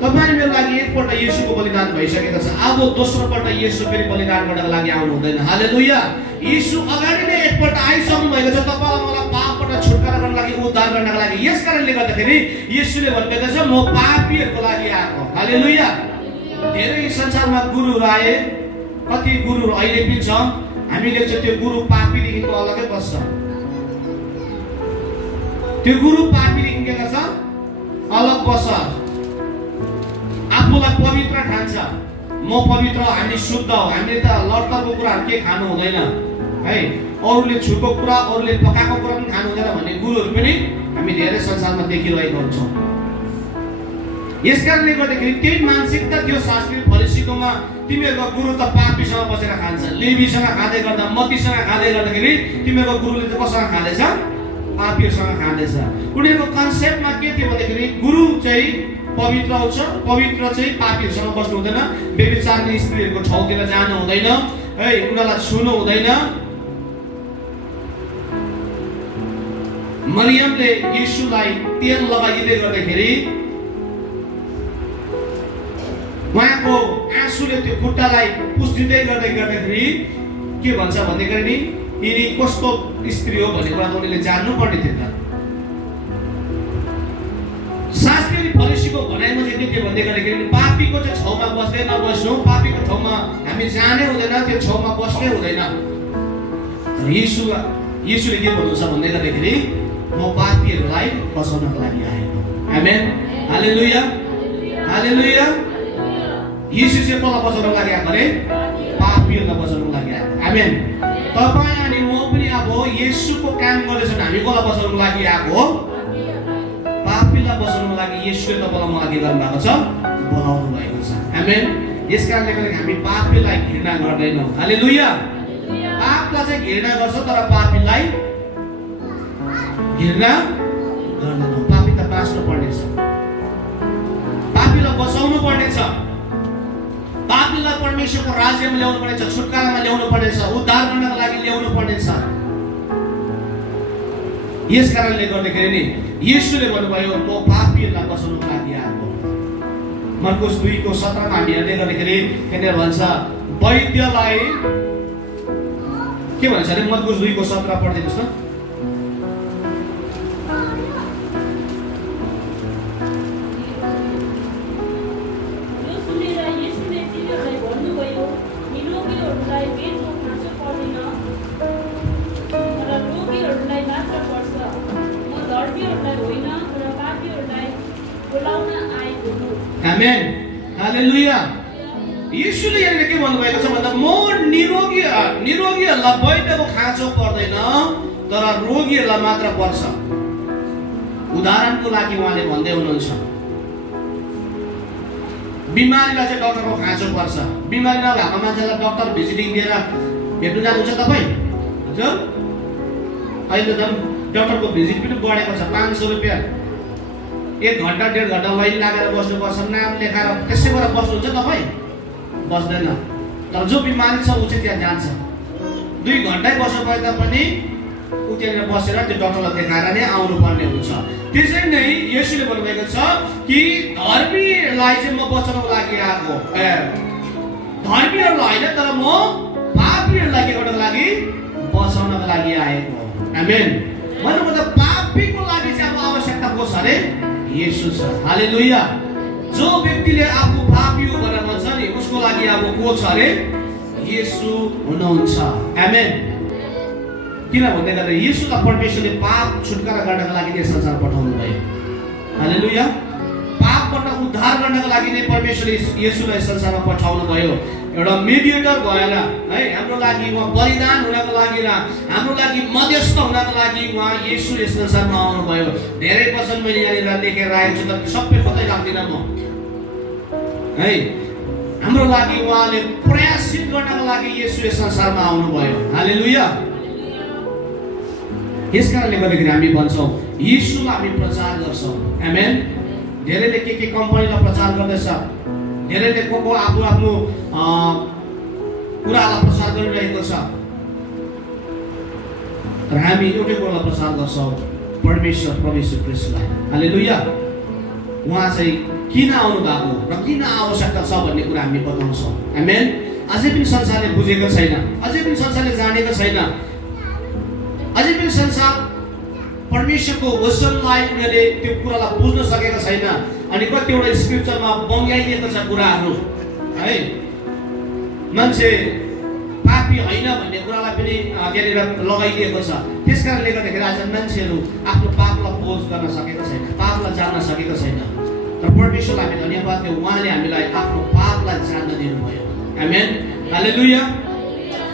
तपाईँ मेरो लागि एकपल्ट येशूको बलिदान भइसकेको छ, अब दोस्रो पल्ट येशू फेरि बलिदान गर्नको लागि आउनु हुँदैन। हालेलुया। येशू अगाडि नै एकपल्ट आइसक्नु भएको छ तपाईँलाई मलाई पापबाट छुटकारा गर्नको लागि, उद्धार गर्नको लागि। यस कारणले गर्दाखेरि येशूले भन्नुभएको छ म पापीहरूको लागि आएको। हालेलुया। धेरै संसारमा गुरुहरू आए, कति गुरुहरू अहिले पनि छ, हामीले चाहिँ त्यो गुरु पापीदेखिको अलगै बस्छ। त्यो गुरु पापीदेखि के गर्छ? अलग बस्छ, आफूलाई पवित्र ठान्छ। म पवित्र, हामी शुद्ध हो, हामीले त लड्तरको कुराहरू के खानु हुँदैन है, अरूले छुको कुरा, अरूले पकाएको कुरा पनि खानु हुँदैन भन्ने गुरुहरू पनि हामी धेरै संसारमा देखिरहेको हुन्छौँ। यस कारणले गर्दाखेरि त्यही मानसिकता त्यो शास्त्रीय फरिसीकोमा तिमीहरूको गुरु त पापीसँग बसेर खान्छ, लेवीसँग खाँदै गर्दा, मत्तीसँग खाँदै गर्दाखेरि तिमीहरूको गुरुले त कसँग खाँदैछ? पापीहरूसँग खाँदैछ। उनीहरूको कन्सेप्टमा के थियो भन्दाखेरि गुरु चाहिँ पवित्र हुन्छ, पवित्र चाहिँ पापीहरूसँग बस्नु हुँदैन, व्यभिचारी स्त्रीहरूको ठाउँतिर जानु हुँदैन है, उनीहरूलाई छुनु हुँदैन। मरियमले येशूलाई तेल लगाइदिँदै गर्दाखेरि उहाँको आँसुले त्यो खुट्टालाई पुछिँदै गर्दाखेरि के भन्छ भन्दाखेरि नि यिनी कस्तो स्त्री हो भन्ने कुरा त उनीहरूले जान्नु पर्ने थियो। त शास्त्रीय फरिसीको भनाइमा चाहिँ के भन्दै गर्दाखेरि पापीको चाहिँ छेउमा बस्दै नबस्नु, पापीको ठाउँमा हामी जानै हुँदैन, त्यो छेउमा बस्नै हुँदैन। येशूले के भन्नुहुन्छ भन्दै गर्दाखेरि म पापीहरूलाई बचाउनको लागि आएको। आमेन। हालेलुया। हालेलुया। येशू चाहिँ कसलाई बचाउनको लागि आएको अरे? पापीहरूलाई बचाउनको लागि आएको। आमेन। तपाईँ अनि म पनि अब येशूको काम गर्दैछौँ, हामी कसलाई बचाउनको लागि आएको हो? पापीलाई बचाउनको लागि येशूले तपाईँलाई मलाई के गर्नु भएको छ? बोलाउनु भएको छ। आमेन। यस कारणले गर्दा हामी पापीलाई घृणा गर्दैनौँ। हालेलुया। पापलाई चाहिँ घृणा गर्छ तर पापीलाई घृणा गर्दैनौँ। पापी त बाँच्नु पर्नेछ, पापीलाई बचाउनु पर्नेछ, पापीलाई परमेश्वरको राज्यमा ल्याउनु पर्नेछ, छुटकारामा ल्याउनु पर्नेछ, उद्धार गर्नको लागि ल्याउनु पर्नेछ। यस कारणले गर्दाखेरि नि येशूले भन्नुभयो म पापीहरूलाई बचाउनको लागि आएको। मर्कुस 2:17 हामी हेर्दै गर्दाखेरि त्यहाँनिर भन्छ वैद्यलाई के भन्छ अरे? मर्कुस 2:17 पढिदिनुहोस् न। आमेन। हालेलुया। येशूले यहाँ के भन्नुभएको छ भन्दा म निरोगीहरूलाई वैद्यको खाँचो पर्दैन तर रोगीहरूलाई मात्र पर्छ। उदाहरणको लागि उहाँले भन्दै हुनुहुन्छ बिमारीलाई चाहिँ डाक्टरको खाँचो पर्छ। बिमारी नभएको मान्छेलाई डाक्टर भिजिटिङ दिएर भेट्नु जानुहुन्छ तपाईँ? हजुर। अहिले त डाक्टरको भिजिट पनि बढेको छ, 500 रुपियाँ। 1 घन्टा 1.5 घन्टा लाइन लागेर बस्नुपर्छ, नाम लेखाएर त्यसै गरेर बस्नुहुन्छ तपाईँ? बस्दैन। तर जो बिमारी छ ऊ चाहिँ त्यहाँ जान्छ, 2 घन्टै बस्नु पर्दा तापनि ऊ त्यहाँनिर बसेर त्यो डाक्टरलाई देखाएर नै आउनुपर्ने हुन्छ। त्यसै नै येशूले भन्नुभएको छ कि धर्मीलाई चाहिँ म बचाउनको लागि आएको, धर्मीहरूलाई होइन तर म पापीहरूलाई के गर्नको लागि? बचाउनको लागि आएको। आमेन। भन्नु मतलब पापीको लागि चाहिँ अब आवश्यकता को छ अरे? येशू छ। हालेलुया। जो व्यक्तिले आफू पापी हो भनेर भन्छ नि उसको लागि अब को छ अरे? येशू हुनुहुन्छ। आमेन। किन भन्दै गर्दा येशूलाई परमेश्वरले पाप छुटकारा गर्नको लागि नै संसार पठाउनु भयो। हालेलुया। पापबाट उद्धार गर्नको लागि नै परमेश्वरले येशूलाई संसारमा पठाउनु भयो। एउटा मेडिएटर भएर है हाम्रो लागि उहाँ बलिदान हुनको लागि र हाम्रो लागि मध्यस्थ हुनको लागि उहाँ येशू यस संसारमा आउनु भयो। धेरै वचन मैले यहाँनिर लेखेर राखेको छु तर सबै कतै राख्दिनँ म है। हाम्रो लागि उहाँले प्रयासित गर्नको लागि येशू यस संसारमा आउनु भयो। हालेलुया। यस कारणले गर्दाखेरि हामी भन्छौँ येशूलाई हामी प्रचार गर्छौँ। आमेन। धेरैले के कम्पनीलाई प्रचार गर्दैछ, धेरैले को आफ्नो कुरालाई प्रचार गरिरहेको छ र हामी एउटै कुरालाई प्रचार गर्छौँ, परमेश्वर प्रभु यीशु ख्रीष्टलाई। हालेलुया। उहाँ चाहिँ किन आउनु भएको र किन आवश्यकता छ भन्ने कुरा हामी बताउँछौँ। आमेन। अझै पनि संसारले बुझेको छैन, अझै पनि संसारले जानेको छैन, अझै पनि संसार परमेश्वरको वचनलाई उनीहरूले त्यो कुरालाई बुझ्न सकेको छैन। अनि कतिवटा स्क्रिप्चरमा बङ्ग्याइदिएको छ कुराहरू है। मान्छे पापी होइन भन्ने कुरालाई पनि त्यहाँनिर लगाइदिएको छ। त्यस कारणले गर्दाखेरि आज मान्छेहरू आफ्नो पापलाई बोझ गर्न सकेको छैन, पापलाई जान्न सकेको छैन। तर परमेश्वरलाई हामी धन्यवाद दियौँ, उहाँले हामीलाई आफ्नो पापलाई जान्न दिनुभयो। आमेन। हालेलुया।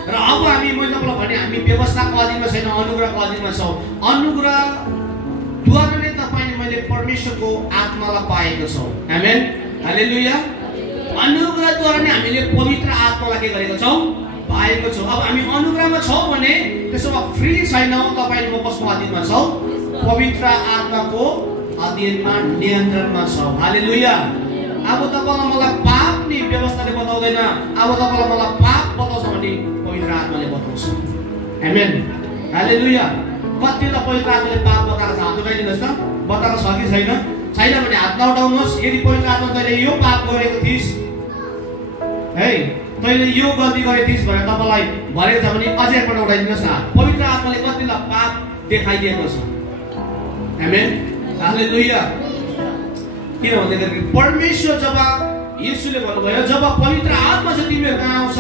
र अब हामी मैले तपाईँलाई भने हामी व्यवस्थाको अधीनमा छैन, अनुग्रहको अधीनमा छौँ। अनुग्रहद्वारा नै तपाईँले मैले परमेश्वरको आत्मालाई पाएको छौँ। आमेन। हालेलुया। अनुग्रहद्वारा नै हामीले पवित्र आत्मालाई के गरेको छौँ? पाएको छौँ। अब हामी अनुग्रहमा छौँ भने त्यसो भए फ्री छैनौँ, तपाईँ म कसको अधीनमा छौँ? पवित्र आत्माको अधीनमा, नियन्त्रणमा छौँ। हालेलुया। अब तपाईँलाई मलाई पाप नि व्यवस्थाले बताउँदैन, अब तपाईँलाई मलाई पाप बताउँछ भने पवित्र आत्माले बताउँछ। आमेन। हालेलुया। कतिलाई पवित्र आत्माले पाप बताएको छ? हात उठाइदिनुहोस् त। बताएको छ कि छैन? छैन भने हात नउठाउनुहोस्। यदि पवित्र आत्मा तैँले यो पाप गरेको थिइस् है, तैँले यो गल्ती गरेको थिइस् भनेर तपाईँलाई भनेको छ भने अझै एकपल्ट उठाइदिनुहोस् न। पवित्र आत्माले कतिलाई पाप देखाइदिएको छ? आमेन। हालेलुया। किन भन्दाखेरि परमेश्वर जब येशूले भन्नुभयो जब पवित्र आत्मा चाहिँ तिमीहरू कहाँ आउँछ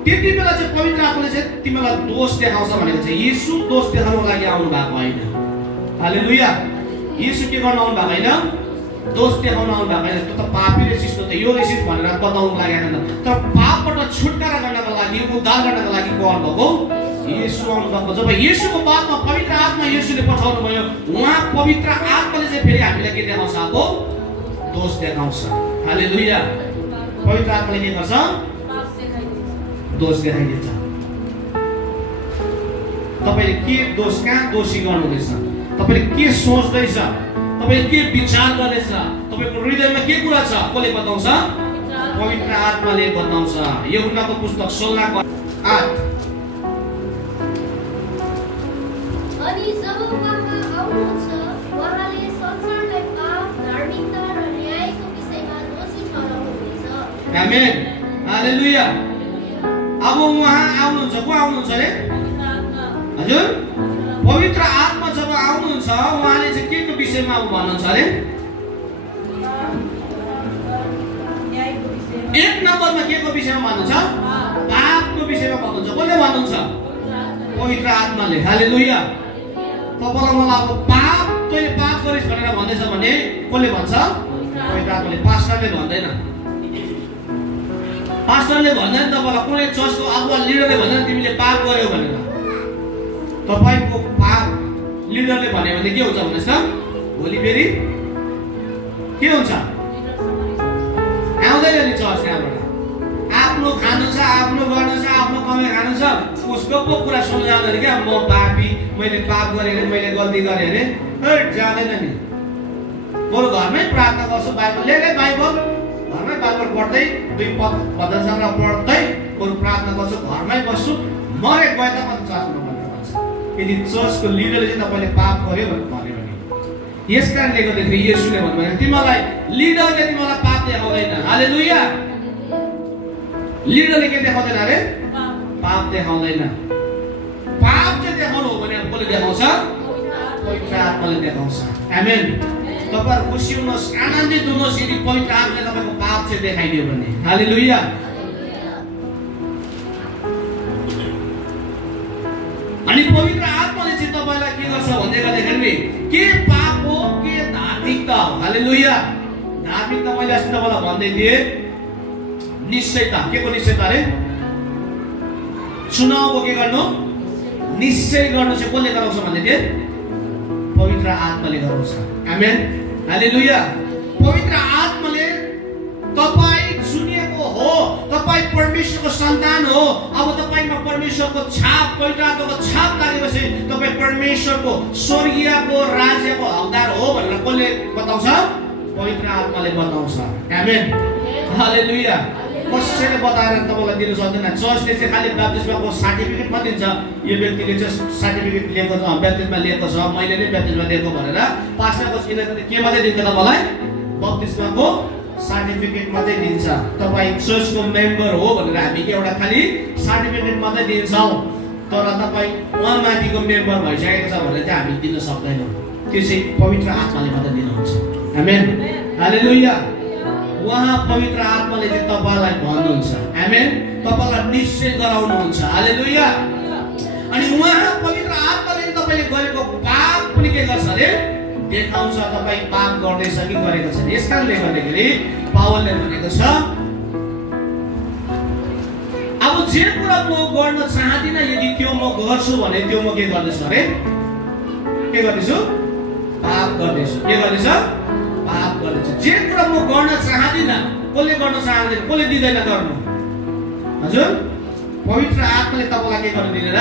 त्यति बेला चाहिँ पवित्र आत्माले चाहिँ तिमीलाई दोष देखाउँछ भनेको चाहिँ येशू दोष देखाउनको लागि आउनु भएको होइन। हालेलुया। येशू के गर्न आउनु भएको होइन? दोष देखाउन आउनु भएको होइन। त्यो त पापी रेसिस त यो रेसिस भनेर बताउनु लागि आएन, तर पापबाट छुटकारा गर्नको लागि, उद्धार गर्नको लागि को आउनु भएको? येशू आउनु भएको। जब येशूको बादमा पवित्र आत्मा येशूले पठाउनु भयो, उहाँ पवित्र आत्माले चाहिँ फेरि हामीलाई के देखाउँछ? अब दोष देखाउँछ। हालेलुया। पवित्र आत्माले के गर्छ? दोष देखाइदिन्छ। तपाईँले के दोष, कहाँ दोषी गर्नुहुँदैछ, तपाईँले के सोच्दैछ, तपाईँले के विचार गर्दैछ, तपाईँको हृदयमा के कुरा छ, कसले बताउँछ? पवित्र आत्माले बताउँछ। यूहन्नाको पुस्तक 16 को 8। अनि जब उहाँ आउनुहुन्छ, उहाँले संसारलाई पाप, धार्मिकता र न्यायको विषयमा दोषी ठहराउनुहुनेछ। आमेन। हालेलुया। अब उहाँ आउनुहुन्छ, को आउनुहुन्छ रे? हजुर, पवित्र आत्मा जब आउनुहुन्छ उहाँले चाहिँ के को विषयमा अब भन्नुहुन्छ अरे? एक नम्बरमा के को विषयमा भन्नुहुन्छ? पापको विषयमा भन्नुहुन्छ। कसले भन्नुहुन्छ? पवित्र आत्माले। हालेलुया। तपाईँलाई मलाई अब पाप, तैँले पाप गरिस् भनेर भन्दैछ भने कसले भन्छ? पवित्र आत्माले। पास्टरले भन्दैन, पास्टरले भन्दैन तपाईँलाई, कुनै चर्चको अगुवा लिडरले भन्दैन तिमीले पाप गर्यौ भनेर। तपाईँको पाप लिडरले भन्यो भने के हुन्छ भन्नुहोस् त? भोलि फेरि के हुन्छ? आउँदैन नि चर्च त्यहाँबाट। आफ्नो खानु छ, आफ्नो गर्नु छ, आफ्नो कमाइ खानु छ, उसको पो कुरा सुन्नु जाँदैन क्या। म पापी, मैले पाप गरेँ अरे, मैले गल्ती गरेँ अरे, जाँदैन नि। बरु घरमै प्रार्थना गर्छु, बाइबल लिएर बाइबल घरमै बाइबल पढ्दै 2 पद भजन सङ्ग्रह पढ्दै बरु प्रार्थना गर्छु, घरमै बस्छु, मरे गए त म चर्चमा भनेर भन्छ। यदि चर्चको लिडरले चाहिँ तपाईँले पाप गर्यो भनेर भन्यो भने यस कारणले गर्दाखेरि येशूले भन्नुभयो तिमीलाई, लिडरले तिमीलाई पाप देखाउँदैन। हालेलुया। लिडरले के देखाउँदैन अरे? पाप देखाउँदैन। पाप चाहिँ देखाउनु हो भने कसले देखाउँछ? पवित्र आत्माले देखाउँछ। आमेन। तपाईहरु खुसी हुनुहोस्, आनन्दित हुनुहोस् यदि पवित्र आत्माले तपाईको पाप चाहिँ देखाइदियो भने। हालेलुया। अनि पवित्र आत्माले चाहिँ तपाईलाई के गर्छ भन्दै गर्दाखेरि के पाप हो, के धार्मिकता हो? हालेलुया। धार्मिकता मैले अस्ति तपाईलाई भन्दै दिए, निश्चयता। के को निश्चयता रे? चुनावको के गर्नु? निश्चय गर्नु चाहिँ कसले गराउँछ भन्दै दिए? पवित्र आत्माले गराउँछ। आमेन। हालेलुया। पवित्र आत्माले तपाई चुनिएको हो, तपाई परमेश्वरको सन्तान हो। अब तपाईमा परमेश्वरको छाप, पवित्र आत्माको छाप लागेपछि तपाई परमेश्वरको स्वर्गीयको राज्यको हकदार हो भनेर कसले बताउँछ? पवित्र आत्माले बताउँछ। आमेन। हालेलुया। कसैले बताएर तपाईँलाई दिन सक्दैन। चर्चले चाहिँ खालि ब्याप्टिजमाको सर्टिफिकेट मात्रै दिन्छ, यो व्यक्तिले चाहिँ सर्टिफिकेट लिएको छ, ब्याप्टिजमा लिएको छ, मैले नै ब्याप्टिजमा लिएको भनेर पास्टरको चिनाले के मात्रै दिन्छ तपाईँलाई? बप्तिस्माको सर्टिफिकेट मात्रै दिन्छ। तपाईँ चर्चको मेम्बर हो भनेर हामी एउटा खालि सर्टिफिकेट मात्रै दिन्छौँ, तर तपाईँ उहाँ माथिको मेम्बर भइसकेको छ भनेर चाहिँ हामी दिन सक्दैनौँ। त्यो चाहिँ पवित्र आत्माले मात्रै दिनुहुन्छ। आमेन, हालेलुया। उहाँ पवित्र आत्माले चाहिँ तपाईँलाई भन्नुहुन्छ, आमेन, तपाईँलाई निश्चय गराउनुहुन्छ, हालेलुया। अनि उहाँ पवित्र आत्माले तपाईँले गरेको पाप पनि के गर्छ अरे? देखाउँछ तपाईँ पाप गर्दैछ कि गरेको छैन। यस कारणले गर्दाखेरि पावलले भनेको छ, अब जे कुरा म गर्न चाहदिनँ यदि त्यो म गर्छु भने त्यो म के गर्दैछु अरे? के गर्दैछु? पाप गर्दैछु। के गर्दैछ? पाप गर्दैछु। जे कुरा म गर्न चाहदिनँ, कसले गर्न चाहदैन? कसले दिँदैन गर्नु? हजुर, पवित्र आत्माले तपाईँलाई के गर्न दिँदैन?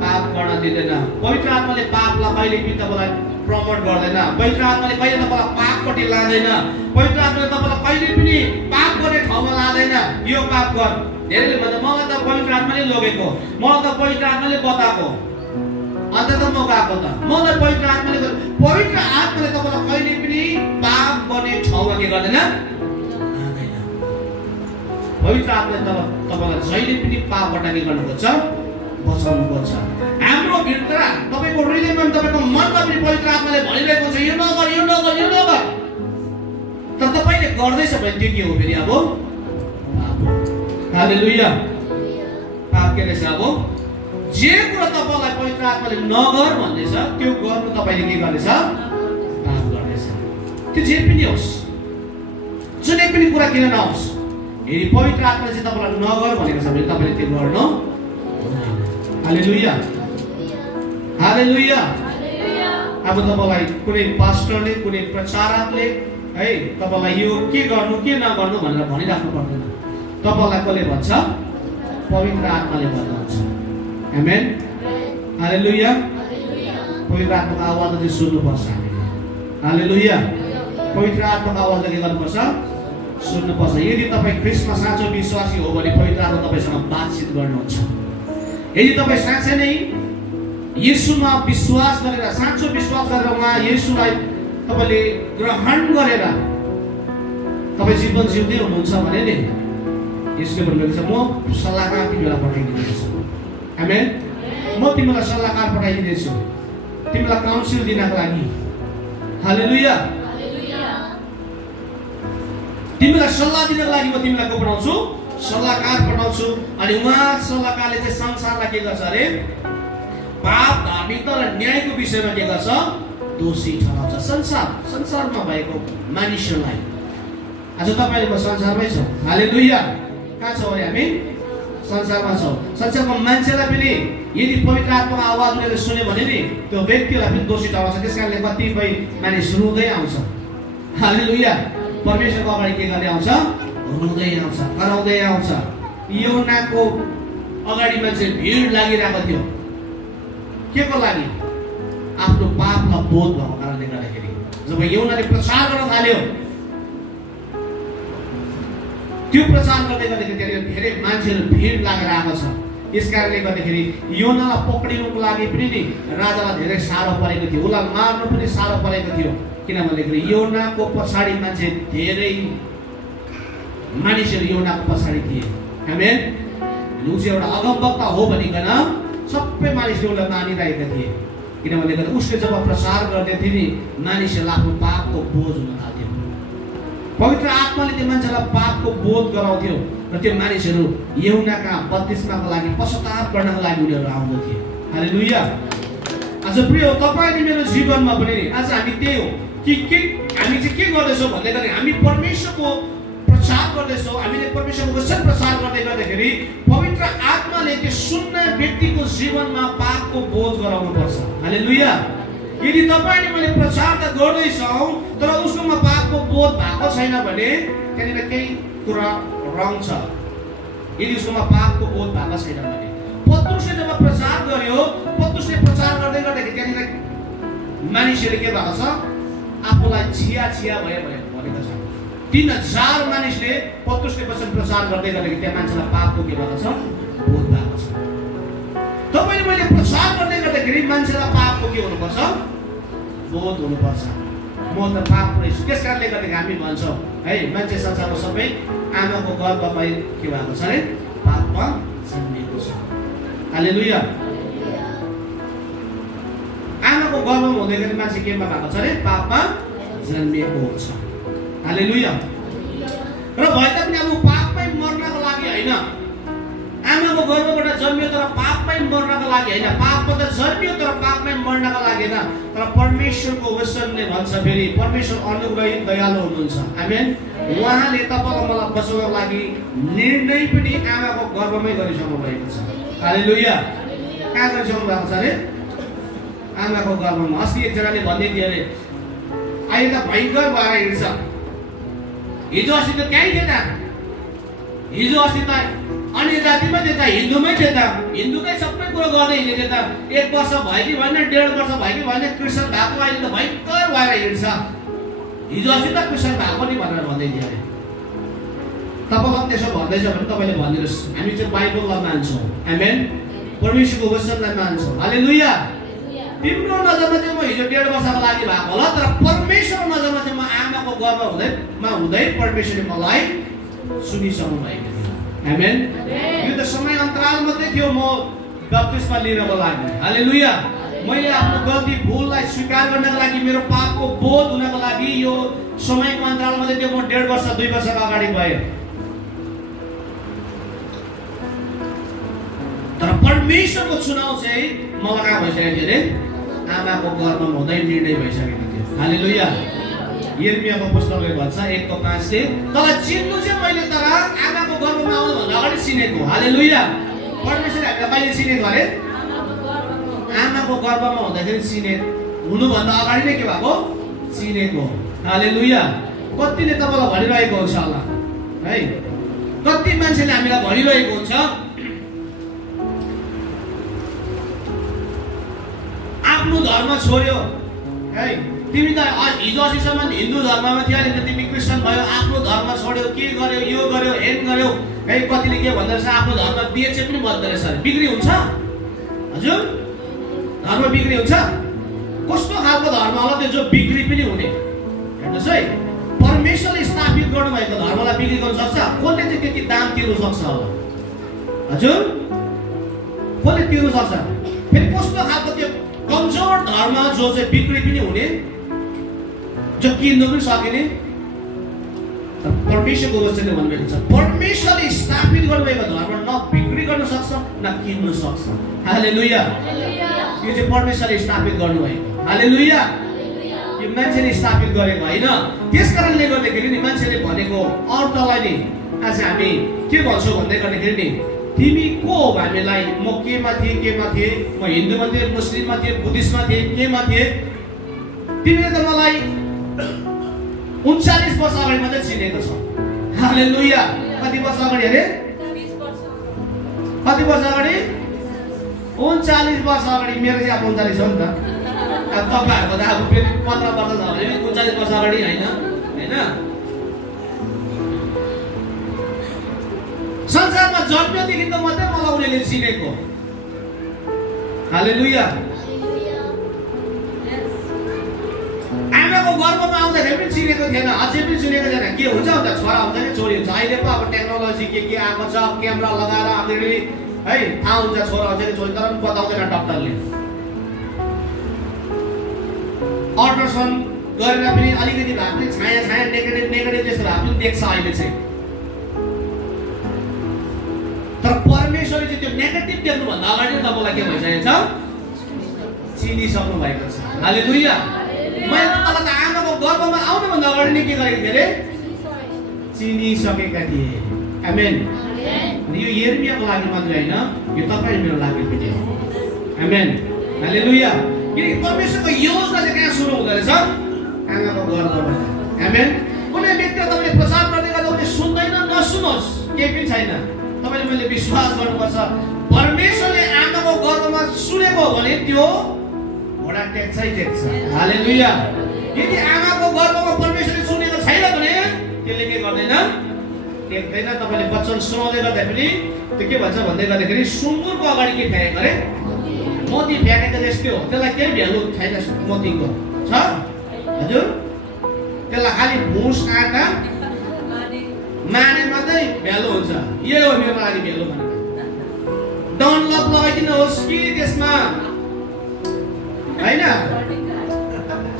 पाप गर्न दिँदैन। पवित्र आत्माले पापलाई कहिले पनि तपाईँलाई प्रमोट गर्दैन। पवित्र आत्माले कहिले तपाईँलाई पापपट्टि लाँदैन। पवित्र आत्माले तपाईँलाई कहिले पनि पाप गर्ने ठाउँमा लाँदैन। यो पाप गर, धेरैले भन्छ मलाई त पवित्र आत्माले लगेको, मलाई त पवित्र आत्माले बताएको, अन्त त म गएको त, मलाई पवित्र आत्माले गर्यो। पवित्र आत्माले तपाईँलाई कहिले पनि पाप गर्ने ठाउँमा के गर्दैन? लाँदैन। पवित्र आत्माले तपाईँलाई जहिले पनि पापबाट के गर्नु खोज्छ? बचाउनु खोज्छ। हाम्रो भित्र तपाईँको हृदयमा, तपाईँको मनमा पनि पवित्र आत्माले भनिरहेको छ यो नगर, यो नगर, यो नगर, तर तपाईँले गर्दैछ भने त्यो के हो फेरि? अब हालेलुया, पाप के रहेछ? अब जे कुरा तपाईँलाई पवित्र आत्माले नगर भन्दैछ त्यो गर्नु तपाईँले के गर्दैछ? पाप गर्दैछ। त्यो जे पनि होस्, जुनै पनि कुरा किन नहोस्, यदि पवित्र आत्माले चाहिँ तपाईँलाई नगर भनेको छ भने तपाईँले त्यो गर्नु हुँदैन। हालेलुया, हालेलुया। अब तपाईँलाई कुनै पास्टरले, कुनै प्रचारकले है तपाईँलाई यो के गर्नु के नगर्नु भनेर भनिराख्नु पर्दैन। तपाईँलाई कसले भन्छ? पवित्र आत्माले भन्नुहुन्छ। आमेन, हालेलुया। पवित्र आत्माको आवाज चाहिँ सुन्नुपर्छ हामीले। हालेलुया। पवित्र आत्माको आवाज के गर्नुपर्छ? सुन्नुपर्छ। यदि तपाईँ ख्रीष्टमा साँचो विश्वासी हो भने पवित्र आत्मा तपाईँसँग बातचित गर्नुहुन्छ। यदि तपाईँ साँच्चै नै येशूमा विश्वास गरेर, साँचो विश्वास गरेर उहाँ येशूलाई तपाईँले ग्रहण गरेर तपाईँ जीवन जिउँदै हुनुहुन्छ भने नि यसले भन्नुहुन्छ म सल्लाहकार तिमीलाई पठाइदिनेछु। आमेन, म तिमीलाई सल्लाहकार पठाइदिनेछु तिमीलाई काउन्सिल दिनको लागि। हालेलुया। तिमीलाई सल्लाह दिनको लागि म तिमीलाई को पठाउँछु? सल्लाहकार पठाउँछु। अनि उहाँ सल्लाहकारले चाहिँ संसारलाई के गर्छ अरे? पाप, धार्मिकता र न्यायको विषयमा के गर्छ? दोषी ठहराउँछ। संसारमा भएको मानिसहरूलाई। आज तपाईँले म संसारमै छौँ। हालेलुया। कहाँ छौँ अरे? हामी संसारमा छौँ। संसारको मान्छेलाई पनि यदि पवित्र आत्माको आवाज उनीहरूले सुन्यो भने नि त्यो व्यक्तिलाई पनि दोषी ठहराउँछ। त्यस कारणले कतिपय मानिस रुँदै आउँछ। हालेलुया। परमेश्वरको अगाडि के गर्दै आउँछ? रुँदै आउँछ, कराउँदै आउँछ। योनाको अगाडि मान्छे भिड लागिरहेको थियो। के को लागि? आफ्नो पापलाई बोध भएको कारणले गर्दाखेरि। जब योनाले प्रचार गर्न थाल्यो, त्यो प्रचार गर्दै गर्दाखेरि धेरै मान्छेहरू भिड लागेर आएको छ। यस कारणले गर्दाखेरि योनालाई पक्रिनुको लागि पनि नि राजालाई धेरै साह्रो परेको थियो, उसलाई मार्नु पनि साह्रो परेको थियो। किनभनेदेखि योनाको पछाडि मान्छे धेरै मानिसहरू योनाको पछाडि थिए। आमेन। ऊ चाहिँ एउटा अगमवक्ता हो भनिकन सबै मानिसले उसलाई मानिरहेका थिए। किनभने उसले जब प्रचार गर्दै थियो नि मानिसहरूलाई आफ्नो पापको बोझ हुन थाल्थ्यो। पवित्र आत्माले त्यो मान्छेलाई पापको बोध गराउँथ्यो र त्यो मानिसहरू यूहन्नाका बप्तिस्माको लागि पश्चाताप गर्नको लागि उनीहरू आउँदथे। हालेलुया। आज प्रिय तपाईँ अनि मेरो जीवनमा पनि आज हामी त्यही हो कि हामी चाहिँ के गर्दैछौँ भन्दाखेरि हामी परमेश्वरको प्रचार गर्दैछौँ। हामीले परमेश्वरको वचन प्रचार गर्दै गर्दाखेरि पवित्र आत्माले त्यो सुन्ने व्यक्तिको जीवनमा पापको बोझ गराउनुपर्छ। हालेलुया। यदि तपाईँले मैले प्रचार त गर्दैछौँ तर उसकोमा पापको बोध भएको छैन भने त्यहाँनिर केही कुरा रङ छ। यदि उसकोमा पापको बोध भएको छैन भने पत्रुसले जब प्रचार गर्यो, पत्रुसले प्रचार गर्दै गर्दाखेरि त्यहाँनिर मानिसहरूले के भएको छ? आफूलाई छिया छिया भयो भनेको छ। 3000 मानिसले पत्रुसले वचन प्रचार गर्दै गरेको त्यहाँ मान्छेलाई पापको के भएको छ? बोध भएको छ। तपाईले मैले प्रचार गर्दै गर्दाखेरि मान्छेलाई पापको के हुनुपर्छ? बोध हुनुपर्छ। म त पाप रहेछु। त्यस कारणले गर्दाखेरि हामी भन्छौँ है मान्छे संसारमा सबै आमाको गर्भमै के भएको छ रे? पापमा जन्मिएको छ। हालेलुया। आमाको गर्भमा हुँदाखेरि मान्छे केमा भएको छ रे? पापमा जन्मिएको हुन्छ। हालेलुया। र भए तापनि अब पापमै मर्नको लागि हैन, आमाको गर्भबाट जन्मियो तर पापमै मर्नको लागि हैन, पापबाट जन्मियो तर पापमै मर्नको लागि हैन, तर परमेश्वरको वचनले भन्छ फेरि परमेश्वर अनुग्रही दयालु हुनुहुन्छ। आमेन। उहाँले तपाईलाई मलाई बचाउनको लागि निर्णय पनि आमाको गर्भमै गरिसक्नु भएको छ। हालेलुया। कहाँ गरिसक्नु भएको छ रे? आमाको गर्भमा। अस्ति एकजनाले भन्दै थियो अरे अहिले त भयङ्कर भएर हिँड्छ, हिजो अस्ति त कहीँ थिएन, हिजो अस्ति त अन्य जातिमै थिए त, हिन्दूमै थिए त, हिन्दूकै सबै कुरो गर्दै हिँडेको त, 1 वर्ष भयो कि भएन, 1.5 वर्ष भयो कि भएन, क्रिस्चियन भएको अहिले त भयङ्कर भएर हिँड्छ, हिजो अस्ति त क्रिस्चियन भएको नि भनेर भन्दै थियो अरे। तपाईँलाई त्यसो भन्दैछ भने तपाईँले भनिदिनुहोस् हामी चाहिँ बाइबललाई मान्छौँ। आमेन। परमेश्वरको वचनलाई मान्छौँ। हालेलुया। तिम्रो नजरमा चाहिँ म हिजो 1.5 वर्षको लागि भएको होला, तर परमेश्वरको नजरमा चाहिँ म आमाको गर्भ हुँदै परमेश्वरले मलाई सुनिसक्नु भएको थियो। आमेन। यो त समय अन्तराल मात्रै थियो म बप्तिस्मा लिनको लागि। हालेलुया। मैले आफ्नो गल्ती भुललाई स्वीकार गर्नको लागि, मेरो पापको बोध हुनको लागि यो समयको अन्तराल मात्रै थियो। म 1.5 वर्ष 2 वर्षको अगाडि भए, तर परमेश्वरको चुनाव चाहिँ मलाई कहाँ भइसकेको थियो अरे? आमाको गर्भमा हुँदै निर्णय भइसकेको थियो। हालेलुया। यिर्मियाको पुस्तकले भन्छ 1:5 तँलाई चिन्नु चाहिँ मैले तर आमाको गर्भमा आउनुभन्दा अगाडि चिनेको। हालेलुया। परमेश्वरले हामीलाई कहिले चिनेको अरे? आमाको गर्भमा हुँदाखेरि चिनेको, हुनुभन्दा अगाडि नै के भएको? चिनेको। हालेलुया। कतिले तपाईँलाई भनिरहेको हुन्छ होला है, कति मान्छेले हामीलाई भनिरहेको हुन्छ आफ्नो धर्म छोड्यो है, तिमी त हिजो अस्तिसम्म हिन्दू धर्ममा थियो, अहिले त तिमी क्रिस्चियन भयो, आफ्नो धर्म छोड्यो, के गर्यो, यो गर्यो, हेन गर्यो है। कतिले के भन्दो रहेछ? आफ्नो धर्म बिएचे पनि भन्दो रहेछ। बिक्री हुन्छ? हजुर, धर्म बिक्री हुन्छ? कस्तो खालको धर्म होला त्यो जो बिक्री पनि हुने? हेर्नुहोस् है, परमेश्वरले स्थापित गर्नुभएको धर्मलाई बिक्री गर्न सक्छ? कसले चाहिँ त्यति दाम तिर्नु सक्छ होला? हजुर, कसले तिर्नु सक्छ? फेरि कस्तो खालको त्यो कमजोर धर्म जो चाहिँ बिक्री पनि हुने, जो किन्नु पनि सकिने? परमेश्वरको वचनले भन्नुभएको छ परमेश्वरले स्थापित गर्नुभएको धर्म न बिक्री गर्न सक्छ न किन्नु सक्छ। हालेलुया। यो चाहिँ परमेश्वरले स्थापित गर्नुभएको। हालेलुया। यो मान्छेले स्थापित गरेको होइन। त्यस कारणले गर्दाखेरि नि मान्छेले भनेको अर्थलाई नि आज हामी के भन्छौँ भन्दै गर्दाखेरि नि तिमी को हो हामीलाई? म केमा थिएँ? म हिन्दूमा थिएँ, मुस्लिममा थिएँ, बुद्धिस्टमा थिएँ, केमा थिएँ? तिमीले त मलाई 39 वर्ष अगाडि मात्रै चिनेको छ। हालेलुया। कति वर्ष अगाडि अरे? कति वर्ष अगाडि? 39 वर्ष अगाडि। मेरो चाहिँ 39 हो नि त। अब तपाईँहरूको त अब फेरि 15 वर्ष छ भने 39 वर्ष अगाडि होइन, होइन? संसारमा जन्मेदेखि त मात्रै मलाई उनीहरूले चिनेको। हालेलुया। आमाको गर्भमा आउँदाखेरि पनि चिनेको थिएन, अझै पनि चिनेको थिएन। के हुन्छ अन्त? छोरा हुन्छ कि छोरी हुन्छ? अहिले पो अब टेक्नोलोजी के आएको छ, क्यामेरा लगाएर अगाडि है थाहा हुन्छ छोरा हुन्छ कि छोरी, तर पनि बताउँदैन डक्टरले। अल्ट्रासाउन्ड गरेर पनि अलिकति भए पनि छाया नेगेटिभ जस्तो भए पनि देख्छ अहिले चाहिँ। तर परमेश्वरले चाहिँ त्यो नेगेटिभ देख्नुभन्दा अगाडि तपाईँलाई के भइसकेको छ? चिनिसक्नु भएको छ। हालेलुया। मैले तपाईँलाई त आमाको गर्भमा आउनुभन्दा अगाडि नै के गरेको थिएँ अरे? चिनिसकेका थिएँ। आमेन। यो यिर्मियाको लागि मात्रै होइन, यो तपाईँ मेरो लागि पनि हो। आमेन। हालेलुया। किनकि परमेश्वरको योजना चाहिँ कहाँ सुरु हुँदो रहेछ? आमाको गर्भबाट। आमेन। कुनै व्यक्ति तपाईँले प्रचार गर्दै गर्दा उसले सुन्दैन, नसुनोस्, केही पनि छैन। तपाईँले मैले विश्वास गर्नुपर्छ परमेश्वरले आमाको गर्भमा सुनेको हो भने त्यो घोडा टेक्छ। हालेलुया। यदि आमाको गर्भमा परमेश्वरले सुनेको छैन भने त्यसले के गर्दैन टेक्दैन। तपाईले वचन सुनाउँदै गर्दाखेरि त्यो के भन्छ भन्दै गर्दाखेरि सुँगुरको अगाडि के फ्याँकेको अरे मोती फ्याँकेको जस्तै हो। त्यसलाई केही भ्यालु छैन मोतीको छ हजुर। त्यसलाई खालि भुस आँटा माने मात्रै भ्यालु हुन्छ। यो हो मेरो लागि भ्यालु भनेको। डनलप लगाइदिनुहोस् कि त्यसमा हैन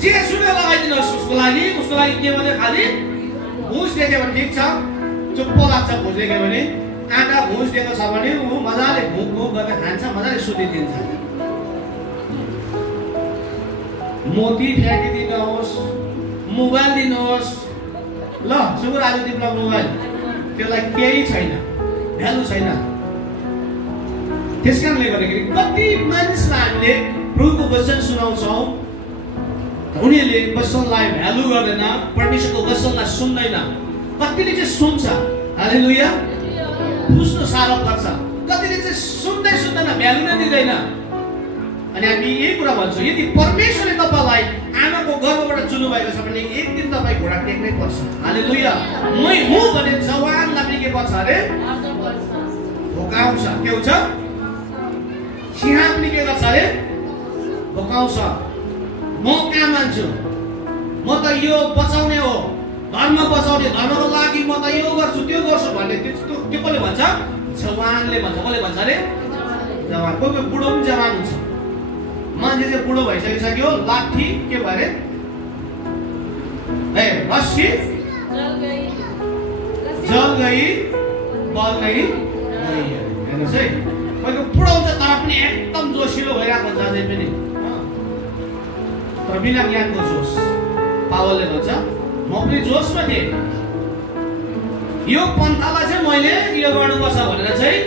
जे सुकै लगाइदिनुहोस् उसको लागि के भने खालि भुस देख्यो भने ठिक छ, चुप्प लाग्छ भुस देख्यो भने। आँटा भुस दिएको छ भने ऊ मजाले भुक भुक गरेर खान्छ, मजाले सुतिदिन्छ। मोती फ्याँकिदिनुहोस्, मोबाइल दिनुहोस्, ल सुगुर आज तिम्रो मोबाइल, त्यसलाई केही छैन, भ्यालु छैन। त्यसकारणले गर्दाखेरि कति मानिसलाई हामीले प्रभुको वचन सुनाउँछौँ, उनीहरूले वचनलाई भ्यालु गर्दैन, परमेश्वरको वचनलाई सुन्दैन। कतिले चाहिँ सुन्छ, हालेलुया, बुझ्नु साह्रो पर्छ। कतिले चाहिँ सुन्दैन, भ्यालु नै दिँदैन। अनि हामी यही कुरा भन्छौँ, यदि परमेश्वरले तपाईलाई आमाको गर्भबाट चुन्नु भएको छ भने एक दिन तपाईँ घोडा टेक्नै पर्छ। हालेलुया, मै हुँ भने जवानलाई पनि के पर्छ अरे भोकाउँछ। के हुन्छ? सिंह पनि के गर्छ अरे भोकाउँछ। म कहाँ मान्छु, म त यो बचाउने हो, धर्म बचाउने, धर्मको लागि म त यो गर्छु त्यो गर्छु भन्ने त्यो कसले भन्छ? जवानले भन्छ। कसले भन्छ अरे जवान। कोही बुढो पनि जवान हुन्छ। मान्छे चाहिँ बुढो भइसकिसक्यो, लाठी के भयो अरे रस्सी जल गई बल गई। हेर्नुहोस् है, कोहीको बुढो हुन्छ तर पनि एकदम जोसिलो भइरहेको हुन्छ अझै पनि। तर बिना ज्ञानको जोस। पावलले भन्छ म पनि जोसमा थिएँ, यो पन्थालाई चाहिँ मैले यो गर्नुपर्छ भनेर चाहिँ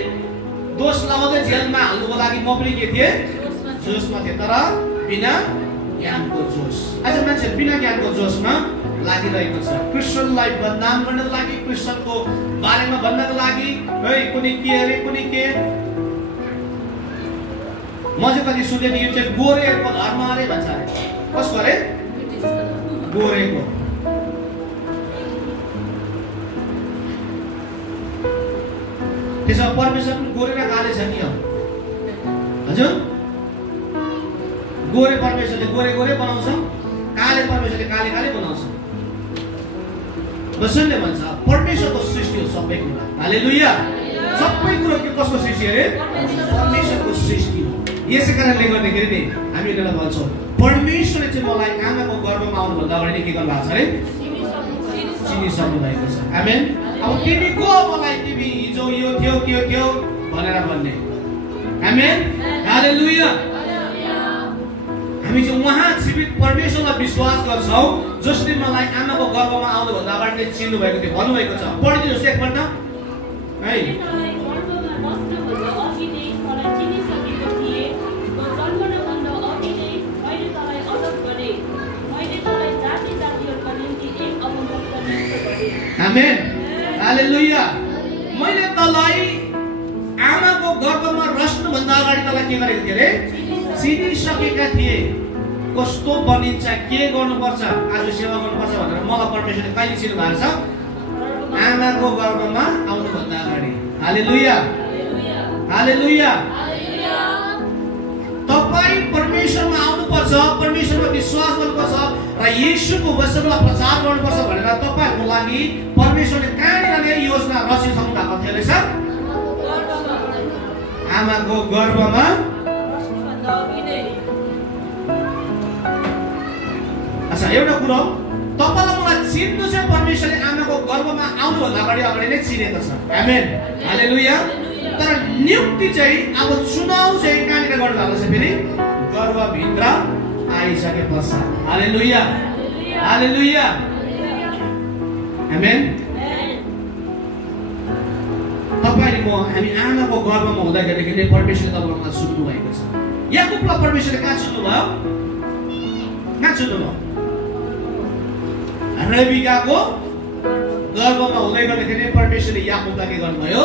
दोष लगाउँदै जेलमा हाल्नुको लागि म पनि के थिएँ? जोसमा थिएँ, तर बिना ज्ञानको जोस। आज मान्छे बिना ज्ञानको जोसमा लागिरहेको छ। क्रिस्चियनलाई बदनाम गर्नको लागि, क्रिस्चियनको बारेमा भन्नको लागि, है कुनै के अरे कुनै के। म चाहिँ कति सुनेँ यो चाहिँ गोरेको धर्म अरे भन्छ अरे। कसको अरे? गोरेको। त्यसमा परमेश्वर गोरे र काले छ नि हजुर। गोरे परमेश्वरले गोरे गोरे बनाउँछ, काले परमेश्वरले काले काले बनाउँछ। वचनले भन्छ परमेश्वरको सृष्टि हो सबै कुरा। हालेलुया, सबै कुरो के कसको सृष्टि अरे? परमेश्वरको सृष्टि हो। यसै कारणले गर्दाखेरि नि हामी यिनीहरूलाई भन्छौँ परमेश्वरले चाहिँ मलाई आमाको गर्भमा आउनुभन्दा अगाडि के गर्नु भएको छ अरे? चिनिसक्नु भएको छ। आमेन। अब तिमी को मलाई तिमी हिजो यो थियो त्यो थियो भनेर भन्ने। आमेन, हालेलुया। हामी चाहिँ उहाँ जीवित परमेश्वरलाई विश्वास गर्छौँ जसले मलाई आमाको गर्भमा आउनुभन्दा अगाडि नै चिन्नु भएको थियो भन्नुभएको छ। पढिदिनुहोस् एकपल्ट है। आमेन, हालेलुया। मैले तँलाई आमाको गर्भमा रच्नुभन्दा अगाडि तँलाई के गरेको थिएँ अरे? चिनिसकेका थिए। कस्तो बनिन्छ, के गर्नुपर्छ, आज सेवा गर्नुपर्छ भनेर मलाई परमेश्वरले कहिले चिन्नु भएको छ? आमाको गर्भमा आउनुभन्दा अगाडि। हालेलुया, हालेलुया। तपाईँ परमेश्वरमा आउनुपर्छ, परमेश्वरमा विश्वास गर्नुपर्छ र येशूको वचनलाई प्रचार गर्नुपर्छ भनेर तपाईँहरूको लागि परमेश्वरले कहाँनिर योजना रचिसक्नु भएको थियो रहेछ? आमाको गर्भमा। अच्छा, एउटा कुरो, तपाईँलाई मलाई चिन्नु चाहिँ परमेश्वरले आमाको गर्भमा आउनुभन्दा अगाडि नै चिनेको छ। आमेन, हालेलुया। तर नियुक्ति चाहिँ अब चुनाव चाहिँ कहाँनिर गर्नुभएको छ फेरि? गर्भभित्र आइसके पश्चात। हालेलुया, हालेलुया, आमेन। तपाईले हामी आमाको गर्भमा हुँदाखेरि परमेश्वरले तपाईँलाई सुन्नु भएको छ। याकुबलाई परमेश्वरले कहाँ सुन्नु भयो? कहाँ सुन्नु भयो? रेबिकाको गर्भमा हुँदै गर्दाखेरि परमेश्वरले याकुबलाई के गर्नुभयो?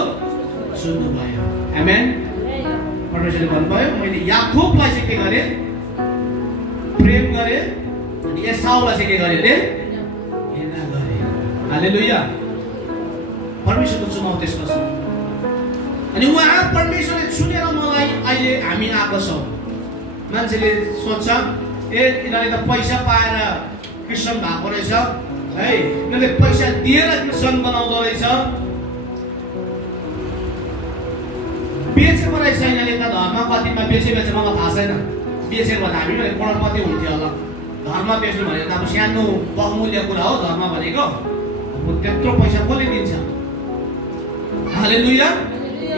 सुन्नु भयो। आमेन। परमेश्वरले भन्नुभयो मैले याकुबलाई चाहिँ के गरेँ? प्रेम गरेँ, अनि एसाउलाई चाहिँ के गरेँ अरे? घृणा गरेँ। हालेलुया। परमेश्वरको चुनाव त्यसमा छ। अनि उहाँ परमेश्वरले चुनेर मलाई अहिले हामी आएको छौँ। मान्छेले सोध्छ ए यिनीहरूले त पैसा पाएर क्रिस्चियन भएको रहेछ है, यिनीहरूले पैसा दिएर क्रिस्चियन बनाउँदो रहेछ, बेचेको रहेछ यिनीहरूले त धर्म कतिमा बेचे मलाई थाहा छैन। बेचेको भन्दा हामी भने करोडपति हुन्थ्यो होला। धर्म बेच्नु भनेको त अब सानो बहुमूल्य कुरा हो धर्म भनेको। त्यत्रो पैसा कसले दिन्छ? हालेलुया।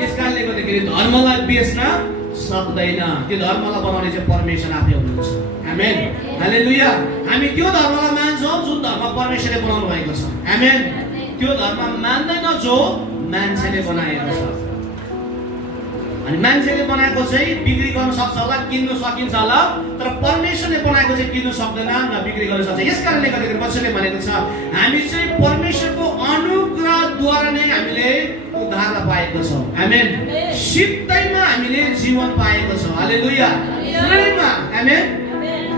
यस कारणले गर्दाखेरि धर्मलाई बेच्न सक्दैन। त्यो धर्मलाई बनाउने चाहिँ परमेश्वर आफै हुनुहुन्छ। आमेन। हालेलुया। हामी त्यो धर्मलाई मान्छौँ जुन धर्म परमेश्वरले बनाउनु भएको छ। आमेन। त्यो धर्म मान्दैन जो मान्छेले बनाएको छ। अनि मान्छेले बनाएको चाहिँ बिक्री गर्न सक्छ होला, किन्नु सकिन्छ होला, तर परमेश्वरले बनाएको चाहिँ किन्नु सक्दैन न बिक्री गर्न सक्छ। यस कारणले गर्दाखेरि वचनले भनेको छ हामी चाहिँ परमेश्वरको अनुग्रहद्वारा नै हामीले उद्धार पाएको छौँ। आमेन। सिधैमा हामीले जीवन पाएको छौँ। हालेलुया। फ्रीमा। आमेन।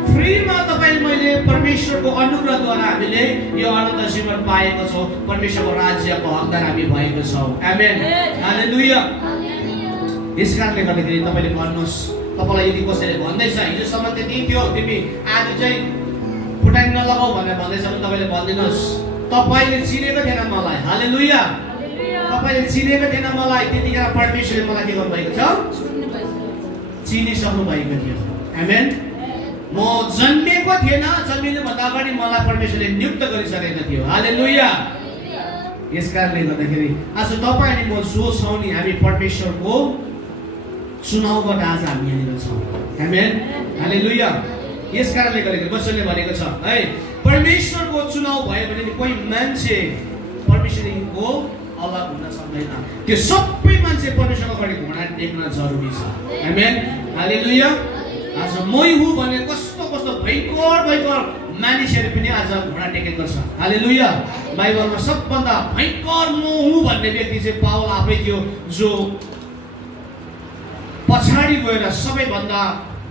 फ्रीमा तपाईँ मैले परमेश्वरको अनुग्रहद्वारा हामीले यो अनन्त जीवन पाएको छौँ। परमेश्वरको राज्यको हकदार हामी भएको छौँ। आमेन। हालेलुया। यस कारणले गर्दाखेरि तपाईँले भन्नुहोस्, तपाईँलाई यदि कसैले भन्दैछ हिजोसम्म त्यति थियो तिमी आज चाहिँ फुटाइ नलगाऊ भनेर भन्दैछ भने तपाईँले भनिदिनुहोस् तपाईँले चिनेको थिएन मलाई। हालेलुया। तपाईँले चिनेको थिएन मलाई, त्यतिखेर परमेश्वरले मलाई के गर्नुभएको छ? चिनिसक्नु भएको थियो। आमेन। म जन्मेको थिएन, जन्मिनुभन्दा अगाडि मलाई परमेश्वरले नियुक्त गरिसकेको थियो। हालेलुया। यस कारणले गर्दाखेरि आज तपाईँ अनि म जो छौँ नि हामी परमेश्वरको चुनावबाट आज हामी यहाँनिर छौँ। आमेन। हालेलुया। यस कारणले गर्दाखेरि वचनले भनेको छ है परमेश्वरको चुनाव भयो भने कोही मान्छे परमेश्वरको अलग हुन सक्दैन। त्यो सबै मान्छे परमेश्वरको अगाडि घुँडा टेक्न जरुरी छ। आमेन। हालेलुया। आज मै हुँ भने कस्तो कस्तो भयङ्कर मानिसहरू पनि आज घुँडा टेकेको छ। हालेलुया। बाइबलमा सबभन्दा भयङ्कर म हुँ भन्ने व्यक्ति चाहिँ पावल आफै थियो, जो पछाडि गएर सबैभन्दा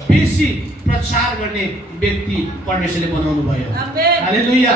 बेसी प्रचार गर्ने व्यक्ति परमेश्वरले बनाउनु भयो। हालेलुया।